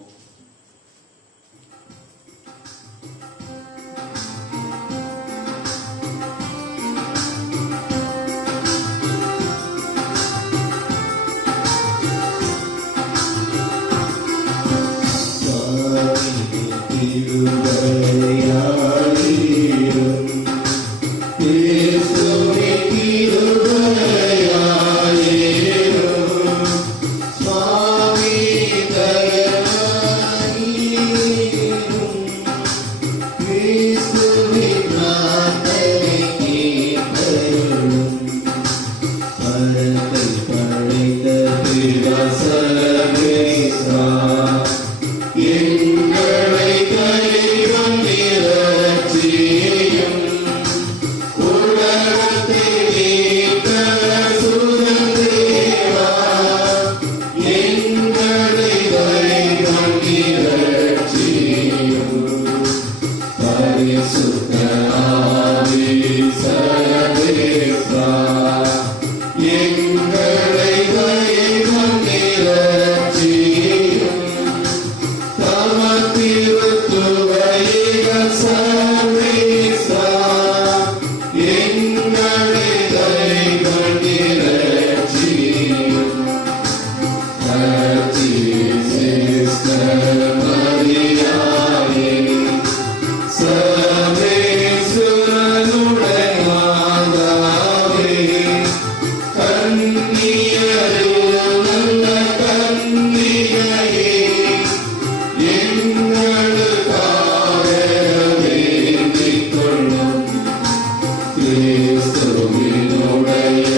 கிறிஸ்துவினுடைய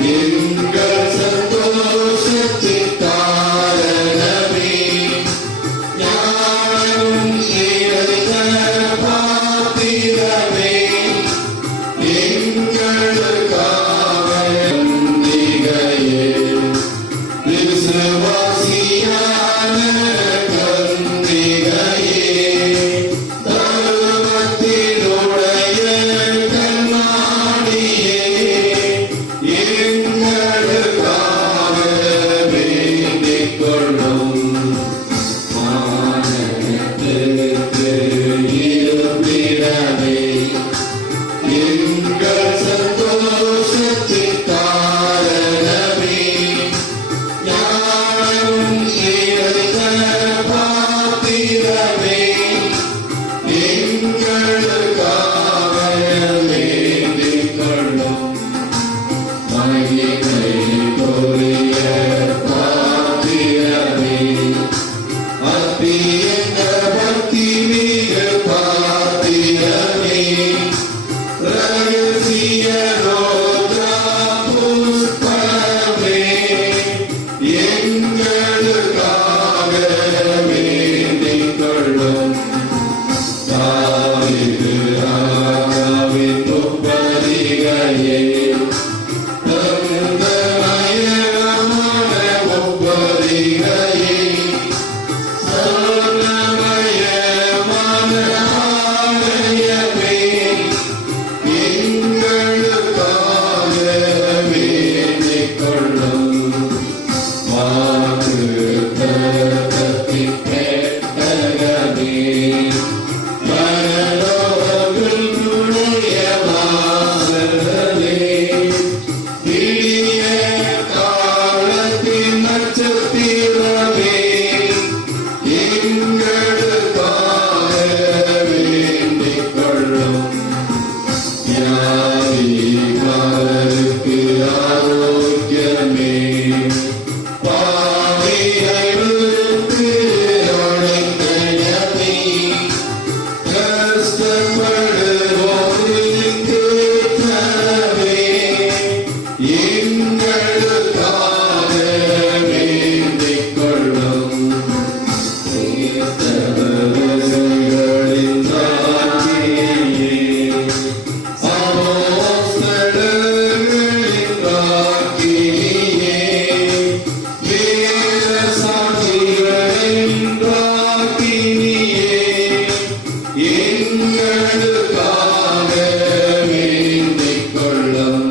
எங்கள் சந்தோஷத்தின் காரணமே, ஞானம் நிறைந்த பாத்திரமே, எங்களுக்காக நன்றிகையே, விசுவாசியான கன்னிகையே, தருமத்தினுடைய கண்ணாடியே, எங்களுக்காக வேண்டிக் கொள்ளும். வானகத்திற்கு இருப்பிடமே, எங்கள் சந்தோஷத்தின் காரணமே, ஞானம் நிறைந்த பாத்திரமே, எங்களுக்காக வேண்டிக் கொள்ளும். மகிமைக்குரிய பாத்திரமே, அத்தியந்த பக்திமிகு பாத்திரமே, ரகசிய ரோஜா புஷ்பமே, எங்களுக்காக வேண்டிக் கொள்ளும். தாவீது ராஜாவின் ஒப்பரிகையே, தந்தமயமான ஒப்பரிகையே, சரணமயமான ஆலயமே, எங்களுக்காக வேண்டிக் கொள்ளும். வாக்குத்தத்தத்தின் பெட்டகமே, பரலோகத்தினுடைய வாசலே, விடிய காலத்தின் நட்சத்திரமே, எங்களுக்காக வேண்டிக் கொள்ளும். வியாதிகாரருக்கு ஆரோக்கியமே, பாவிகளுக்கு அடைக்கலமே, கஷ்டப்படுவோருக்கு தரவே, எங்களுக்காக வேண்டிக் கொள்ளும். கிறிஸ்தவர்களின் சாட்சியே, அப்போஸ்தலர்களின் ராக்கினியே, வேத சாட்சிகளின் ராக்கினியே, எங்களுக்காக வேண்டிக் கொள்ளும்.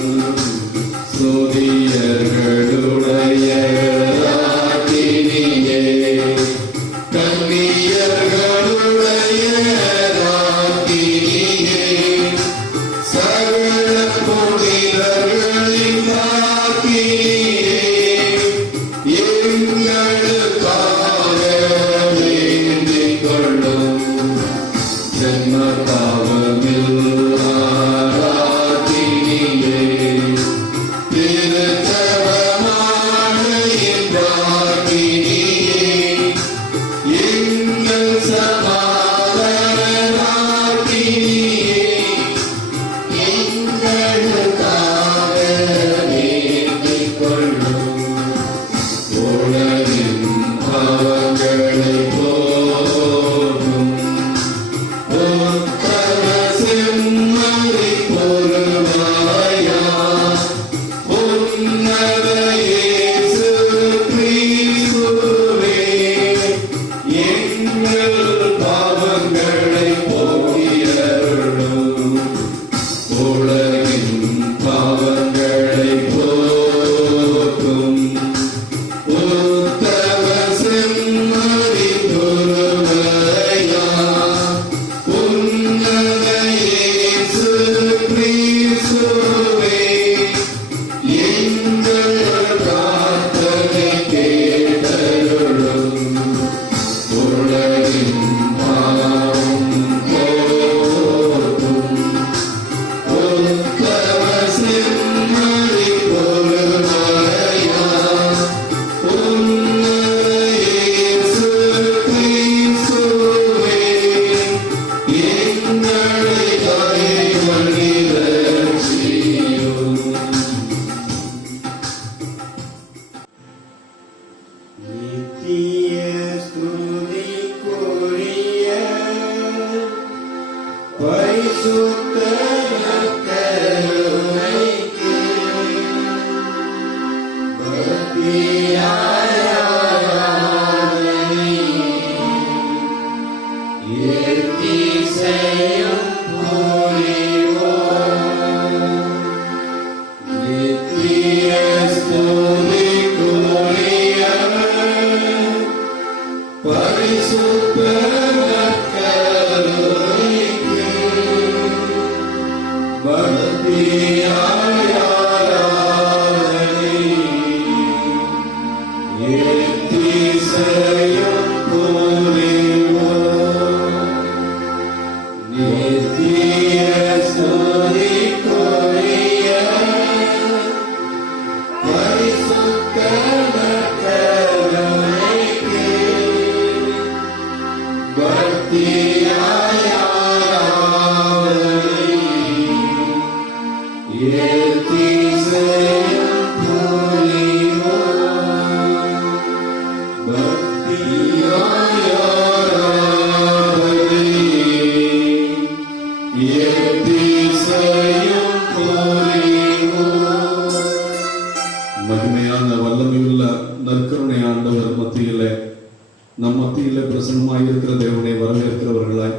நம் மத்தியிலே பிரசன்னமாயிருக்கிற தேவனை வரவேற்கிறவர்களாய்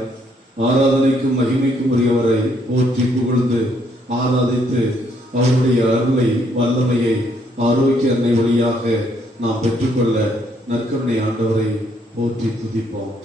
ஆராதனைக்கும் மகிமைக்கும் உரியவரை போற்றி புகழ்ந்து ஆராதித்து அவருடைய அருளை வல்லமையை ஆரோக்கிய அன்னை வழியாக நாம் பெற்றுக்கொள்ள நற்கருணை ஆண்டவரை போற்றி துதிப்போம்.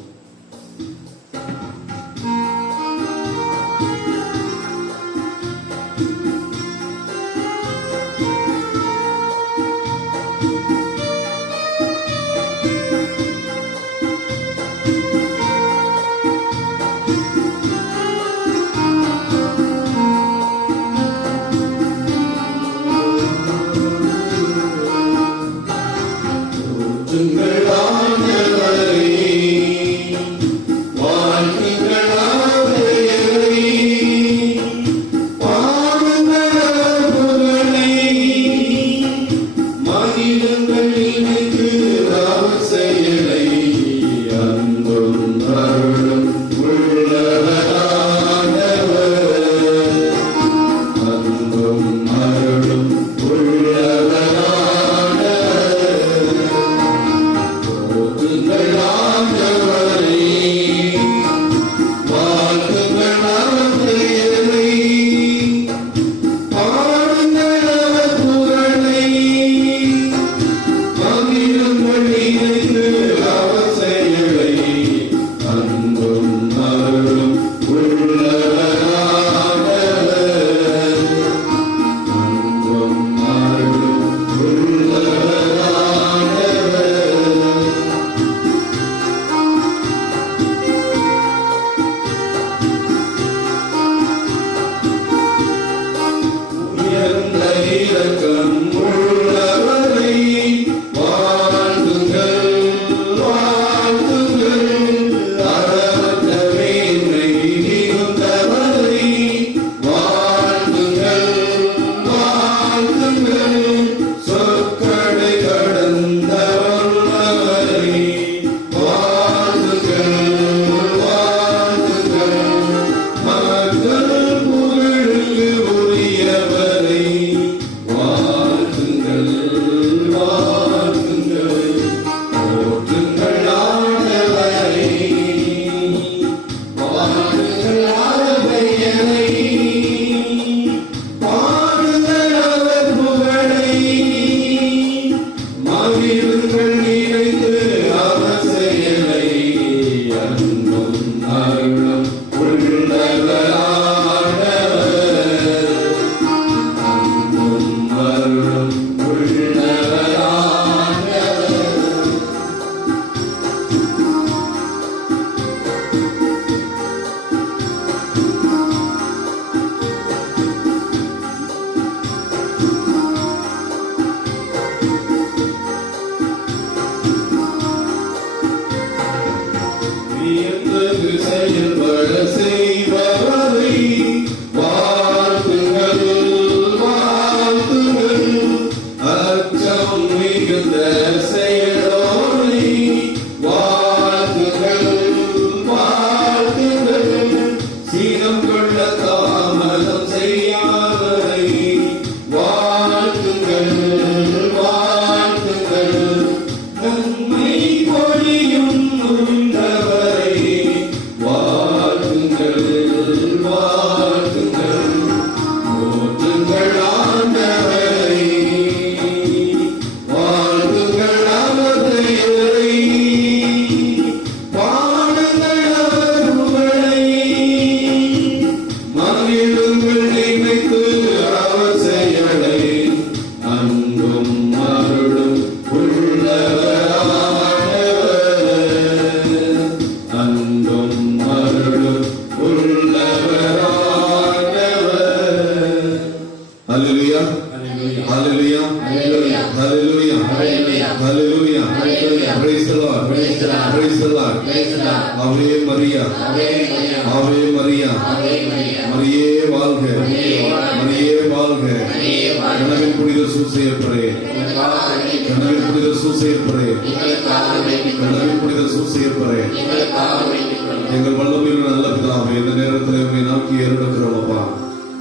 எங்கள் வல்லமையில் நல்ல பிதாவே, இந்த நேரத்தில் உம்மை நோக்கி ஏறெடுக்கிறோம் அப்பா.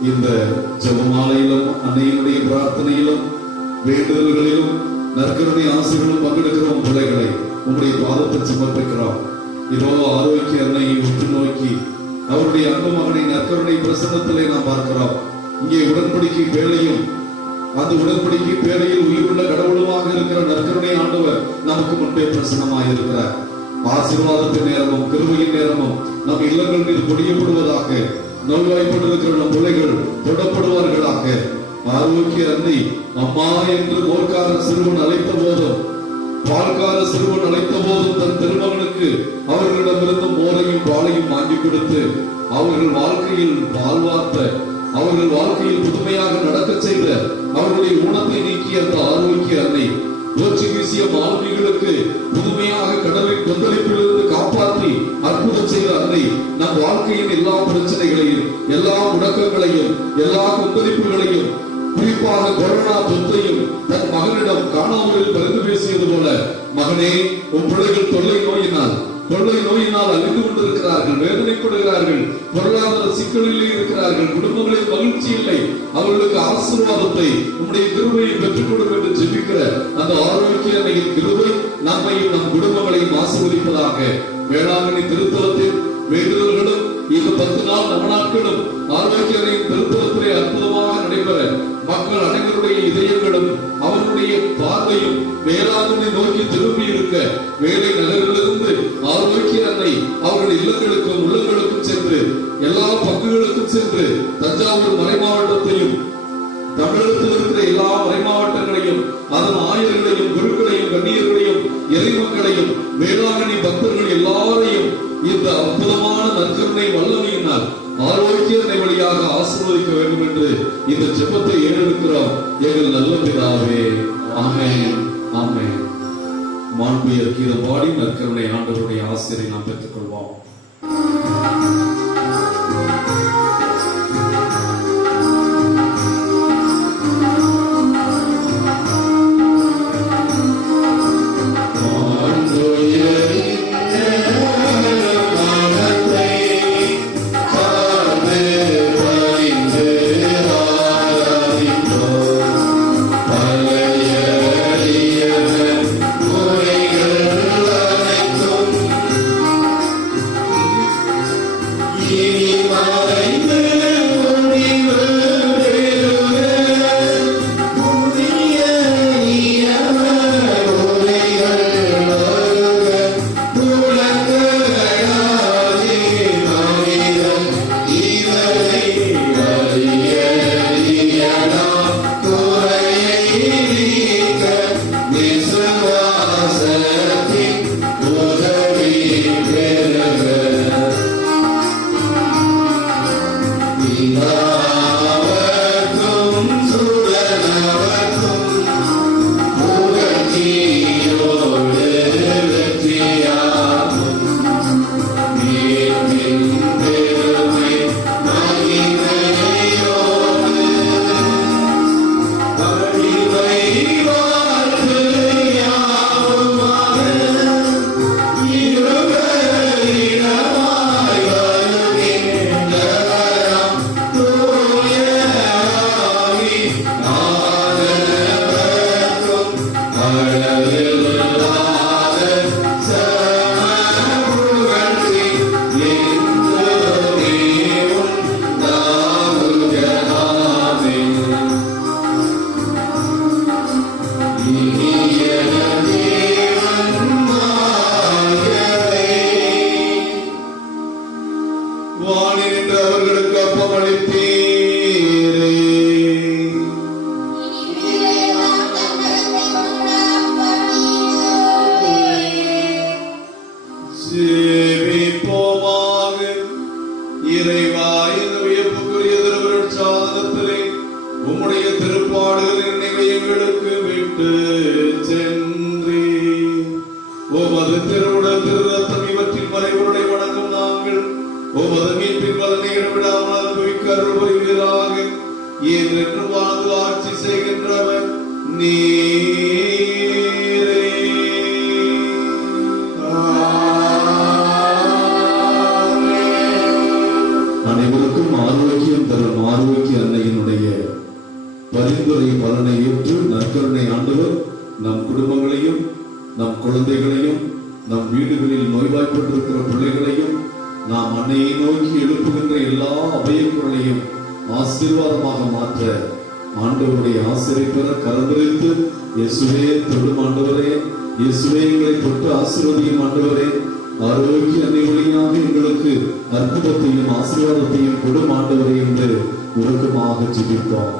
இந்த ஜெபமாலையிலும் அன்னையினுடைய பிரார்த்தனையிலும் வேண்டுதல்களிலும் நற்கருணை ஆசைகளும் பங்கெடுக்கிறோம் பிள்ளைகளை உம்முடைய பாதத்தில் சமர்ப்பிக்கிறோம். இதோ ஆரோக்கிய அன்னையை உற்று நோக்கி அவருடைய அன்பு மகனை நற்கருணை பிரசன்னத்திலே நாம் பார்க்கிறோம். இங்கே உடன்படிக்கை வேளையும் அந்த உடன்படிக்கை பேரையில் உயிருள்ள கடவுளுமாக இருக்கிற நற்கருணை ஆண்டவர் நமக்கு முன்பே பிரசன்னமாக இருக்கிறார். ஆசீர்வாதத்தின் நேரமும் கிருபையின் நேரமும் நம் இல்லங்கள் மீது பொழியப்படுவதாக. நோய்வாய்ப்பட்டிருக்கிற நம் பிள்ளைகள் தொடப்படுவார்களாக. ஆரோக்கிய அன்னை அம்மா என்று மோர்க்கார சிறுவன் அழைத்த போதும் பால்கார சிறுவன் அழைத்த போதும் தன் திருமகனுக்கு அவர்களிடமிருந்து மோரையும் பாலையும் வாங்கி கொடுத்து அவர்கள் வாழ்க்கையில் வாழ்வார்த்த, அவர்கள் வாழ்க்கையில் புதுமையாக நடக்க செய்த, அவர்களுடைய ஊனத்தை நீக்கிய அந்த ஆரோக்கிய அன்னை போர்ச்சுகீசிய மாலுமிகளுக்கு புதுமையாக கடலின் கொந்தளிப்பிலிருந்து காப்பாற்றி அற்புதம் செய்த அன்னை நம் வாழ்க்கையின் எல்லா பிரச்சனைகளையும், எல்லா முடக்கங்களையும், எல்லா கொந்தளிப்புகளையும், குறிப்பாக கொரோனா தொற்றையும் தன் மகனிடம் காணாமலில் பரிந்து பேசியது போல, மகனே, உன் பிள்ளைகள் கொள்ளை நோயினால் அழிந்து கொண்டிருக்கிறார்கள், வேதனைப்படுகிறார்கள், பொருளாதார சிக்கலிலே இருக்கிறார்கள், குடும்பங்களில் மகிழ்ச்சி இல்லை, அவர்களுக்கு ஆசீர்வாதத்தை உம்முடைய கிருபையை பெற்றுக் கொடுக்க என்று ஜெபிக்கிற அந்த ஆரோக்கிய அன்னையின் கிருபை நம்மையும் நம் குடும்பங்களையும் ஆசீர்வதிப்பதாக. வேளாங்கண்ணி திருத்தலத்தில் வேண்டுதல்களும் இந்த 10 நாள் நவநாட்களும் ஆரோக்கிய அன்னையின் திருத்தலத்திலே அற்புதமாக நடைபெற மக்கள் அனைவருடைய இதயங்களும் அவருடைய பார்வையும் வேளாங்கண்ணி நோக்கி திரும்பி இருக்க, வேலை நகரிலிருந்து ஆரோக்கிய அன்னை அவர்கள் இல்லங்களுக்கும் உள்ளங்களுக்கும் சென்று எல்லா பங்குகளுக்கும் சென்று தஞ்சாவூர் மறை மாவட்டத்தையும் தமிழகத்தில் இருக்கிற எல்லா மறை மாவட்டங்களையும் அதன் ஆயர்களையும் குருக்களையும் கண்ணியர்களையும் இறைமக்களையும் வேளாங்கண்ணி பக்தர்கள் எல்லாரையும் இந்த அற்புதமான நற்கருணை வல்லமையினால் ஆரோக்கிய வழியாக ஆசீர்வதிக்க வேண்டும் என்று இந்த ஜெபத்தை ஏறெடுக்கிறோம். எங்கள் நல்ல பிதாவே, ஆமென், ஆமென். மாண்புயர் கீதம் பாடி நற்கருணை ஆண்டவருடைய ஆசிரியை நாம் பெற்றுக் கொள்வோம். அனைவருக்கும் ஆரோக்கியம் தரும் ஆரோக்கிய அன்னையினுடைய பரிந்துரை பலனை ஏற்று நற்கருணை ஆண்டவர் நம் குடும்பங்களையும் நம் குழந்தைகளையும் நம் வீடுகளில் நோய்வாய்ப்பட்டிருக்கிற பிள்ளைகளையும் நாம் அன்னையை நோக்கி எழுப்புகின்ற எல்லா அபயக்குரலையும் ஆசீர்வாதமாக மாற்ற ஆண்டவருடைய ஆசிரியை பெற கரந்தரித்து இயேசுவே தொடும் ஆண்டவரே, இயேசுவே எங்களை தொட்டு ஆசீர்வதியும் ஆண்டவரே, ஆரோக்கிய அன்னை வழியாக எங்களுக்கு அற்புதத்தையும் ஆசீர்வாதத்தையும் கொடும் ஆண்டவரே என்று உருக்கமாக ஜெபித்தோம்.